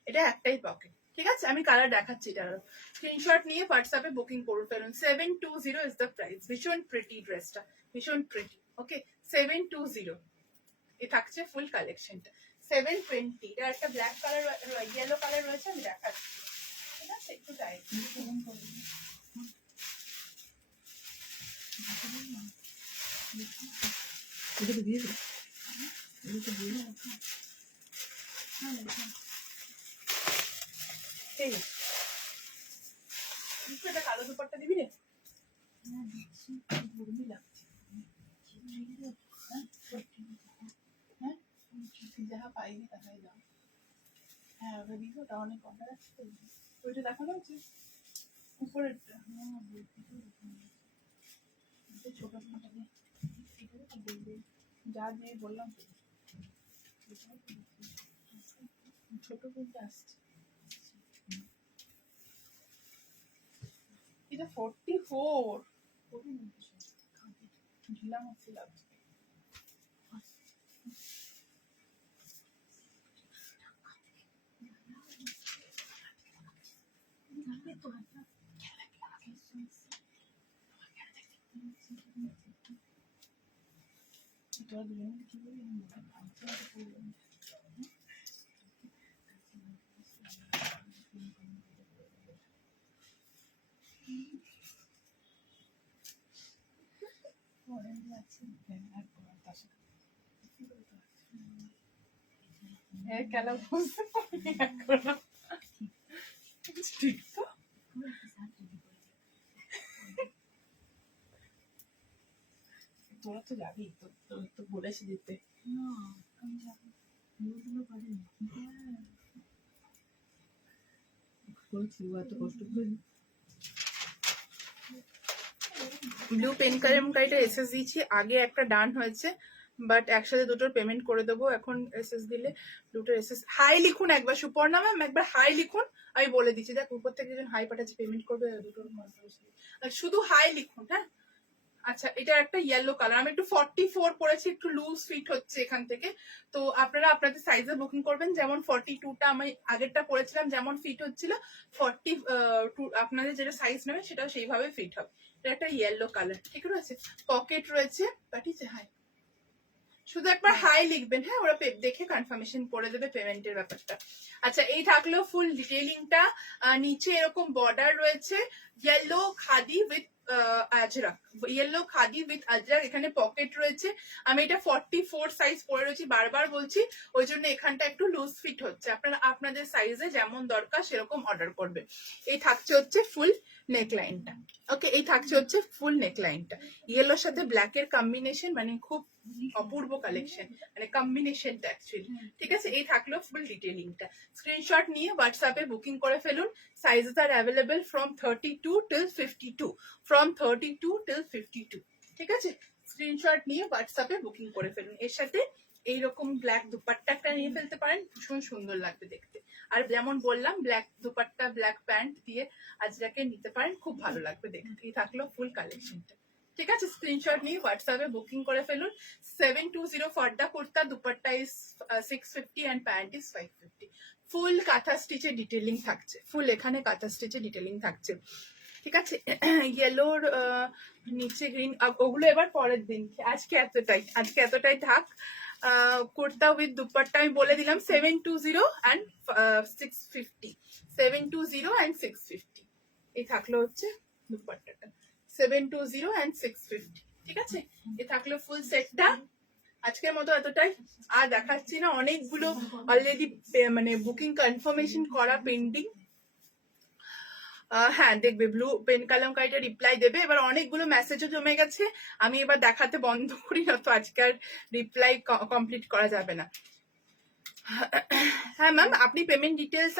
এটা একটাই পকেট। ঠিক আছে, আমি কালার দেখাচ্ছি এটার। স্ক্রিনশট নিয়ে হোয়াটসঅ্যাপে বুকিং করে ফেলুন। 720 ইজ দ্য প্রাইস। ভীষণ প্রিটি ড্রেসটা, ভীষণ প্রিটি। ওকে, 720 এ থাকছে ফুল কালেকশনটা। 720 এটা একটা ব্ল্যাক কালার, ইয়েলো কালার রয়েছে, আমি দেখাচ্ছি। ঠিক আছে, একটু যাই এটা কালো দুপাট্টা দিবি রে? যাহা পাইনি তাহাই দাম। হ্যাঁ, ওটা দিবি, ওটা অনেক অর্ডার আছে তো। ওইটা দেখানো হচ্ছে উপরেরটা, ছোট যা দিয়ে বললাম ছোট বলতে আসছে। এটা 44 ঢিলা মতো লাগছে। খেলা বুঝতে পারি এখনো। ঠিক তো, তোরা তো যাবি তো বলেছি দিতে। ব্লু পেন কালারটা এসএস দিয়েছি, আগে একটা ডান হয়েছে, বাট একসাথে দুটোর পেমেন্ট করে দেবো এখন। এসএস দিলে দুটোর এসএস। হাই লিখুন একবার, সুপর্ণা ম্যাম একবার হাই লিখুন, আমি বলে দিচ্ছি। দেখ উপর থেকে যেজন হাই পাঠাচ্ছে, পেমেন্ট করবে দুটোর, শুধু হাই লিখুন। হ্যাঁ, আচ্ছা, এটা একটা ইয়েলো কালার, আমি একটু 44 পরেছি, একটু লুজ ফিট হচ্ছে এখান থেকে। তো আপনারা আপনাদের সাইজে বুকিং করবেন। যেমন 42টা আমি আগেরটা পরেছিলাম, যেমন ফিট হচ্ছিল 42 আপনাদের যেটা সাইজ নেবে সেটাও সেইভাবে ফিট হবে। এটা একটা ইয়েলো কালার, ঠিক রয়েছে। পকেট রয়েছে, পাঠিয়েছে হাই, শুধু একবার হাই লিখবেন। হ্যাঁ, ওরা দেখে কনফার্মেশন করে দেবে পেমেন্টের ব্যাপারটা। আচ্ছা, এই থাকলো ফুল ডিটেইলিংটা। নিচে এরকম বর্ডার রয়েছে, yellow khadi with Ajrak, yellow khadi with Ajrak. এখানে পকেট রয়েছে। আমি এটা 44 সাইজ পরে রয়েছি, বারবার বলছি, ওই জন্য এখানটা একটু লুজ ফিট হচ্ছে। আপনারা আপনাদের সাইজে যেমন দরকার সেরকম অর্ডার করবেন। এই থাকছে হচ্ছে ফুল নেকলাইনটা। ওকে, এই থাকছে হচ্ছে ফুল নেকলাইনটা। ইয়েলোর সাথে ব্ল্যাকের কম্বিনেশন, মানে খুব অপূর্ব কালেকশন, মানে কম্বিনেশনটা অ্যাকচুয়ালি। ঠিক আছে, এই থাকলো ফুল ডিটেইলিংটা। স্ক্রিনশট নিয়ে হোয়াটসঅ্যাপে বুকিং করে ফেলুন। Sizes are available from 32 till 52, from 32 till 52। ঠিক আছে, স্ক্রিনশট নিয়ে হোয়াটসঅ্যাপে বুকিং করে ফেলুন। এর সাথে এইরকম ব্ল্যাক দুপাট্টা একটা নিয়ে ফেলতে পারেন, ভীষণ সুন্দর লাগবে দেখতে। আর যেমন বললাম, ব্ল্যাক দুপাট্টা ব্ল্যাক প্যান্ট দিয়ে আজরাকে নিতে পারেন, খুব ভালো লাগবে দেখতে। এই থাকলো ফুল কালেকশনটা। ঠিক আছে, স্ক্রিনশট নিয়ে হোয়াটসঅ্যাপে বুকিং করে ফেলুন। 720 ফর্দা kurta, dupatta is 650 and pant is 550। Full kantha স্টিচে ডিটেলিং থাকছে, ফুল এখানে কাঁথা স্টিচে ডিটেলিং থাকছে। ঠিক আছে, ইয়েলোর নিচে গ্রিন, ওগুলো এবার পরের দিন। আজকে এতটাই থাক। কুর্তা উইথ দুপাট্টা আমি বলে দিলাম 720 অ্যান্ড 650, 720 অ্যান্ড 650। এই থাকলো হচ্ছে দুপাট্টাটা 720 অ্যান্ড 650। ঠিক আছে, এ থাকলো ফুল সেটটা। আজকের মতো এতটাই, আর দেখাচ্ছি না, অনেকগুলো অলরেডি মানে বুকিং কনফার্মেশন করা পেন্ডিং। হ্যাঁ দেখবে, ব্লু পেন কালামকারিটা রিপ্লাই দেবে। এবার অনেকগুলো মেসেজও জমে গেছে, আমি এবার দেখাতে বন্ধ করি না তো আজকে আর রিপ্লাই কমপ্লিট করা যাবে না। হ্যাঁ ম্যাম, আপনি পেমেন্ট ডিটেলস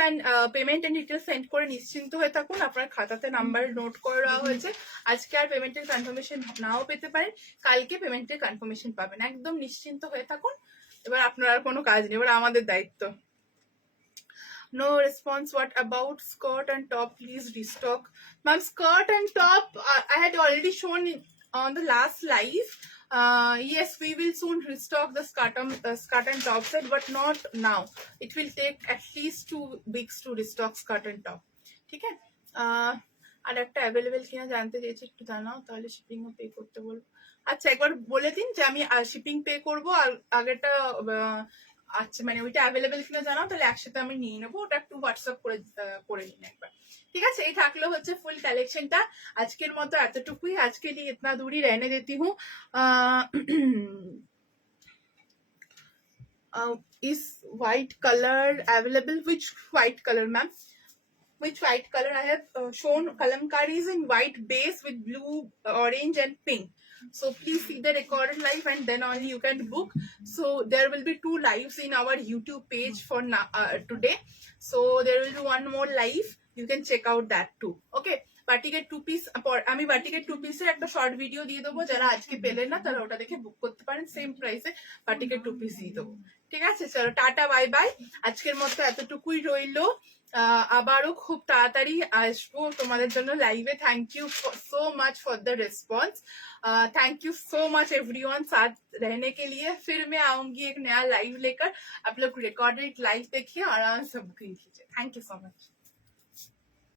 সেন্ড করে নিশ্চিন্ত হয়ে থাকুন। আপনার খাতাতে নাম্বার নোট করে দেওয়া হয়েছে। আজকে আর পেমেন্টের কনফার্মেশন নাও পেতে পারেন, কালকে পেমেন্টের কনফার্মেশন পাবেন। একদম নিশ্চিন্ত হয়ে থাকুন। এবার আপনার আর কোনো কাজ নেই, এবার আমাদের দায়িত্ব। No response. What about skirt and top? Please restock. Ma'am, skirt and top, I had already shown on the last live. Yes, we will soon restock the skirt and top set, but not now. It will take at least 2 weeks to restock skirt and top. ঠিক আছে, আর একটা অ্যাভেলেবেল কিনা জানতে চেয়েছি, একটু জানাও, তাহলে শিপিংও পে করতে বলবো। আচ্ছা, একবার বলে দিন যে আমি শিপিং পে করবো, আর আগেরটা আচ্ছা মানে ওইটা অ্যাভেলেবেল কিনা জানাও, তাহলে একসাথে আমি নিয়ে নেবো। ওটা একটু হোয়াটসঅ্যাপ করে নিন একবার। ঠিক আছে, এই থাকলো হচ্ছে ফুল কালেকশনটা। আজকের মতো এতটুকুই। আজকে लिए इतना दूरी रहने देती हूँ। Is white color available? Which white color, ma'am? Which white color? I have shown kalamkaris in white base with blue, orange and pink. So please see the recorded live and then only you can book. So there will be 2 lives in our YouTube page for today. So there will be 1 more live. You can check out that too. Okay. বাটিকের 2 পিস, আমি বাটিকের 2 পিসের একটা শর্ট ভিডিও দিয়ে দেবো। যারা আজকে পেলেন না তারা ওটা দেখে বুক করতে পারেন, সেম প্রাইসে বাটিকের 2 পিস দিয়ে দেবো। ঠিক আছে, চলো টাটা বাই বাই। আজকের মতো এতটুকুই রইলো। আবারও খুব তাড়াতাড়ি আসবো তোমাদের জন্য লাইভে। Thank you so much for the response. Thank you so much everyone साथ रहने के लिए। फिर मैं आऊंगी एक नया लाइव लेकर। आप लोग रिकॉर्डेड लाइव देखिए और आराम से बुकिंग कीजिए। Thank you so much.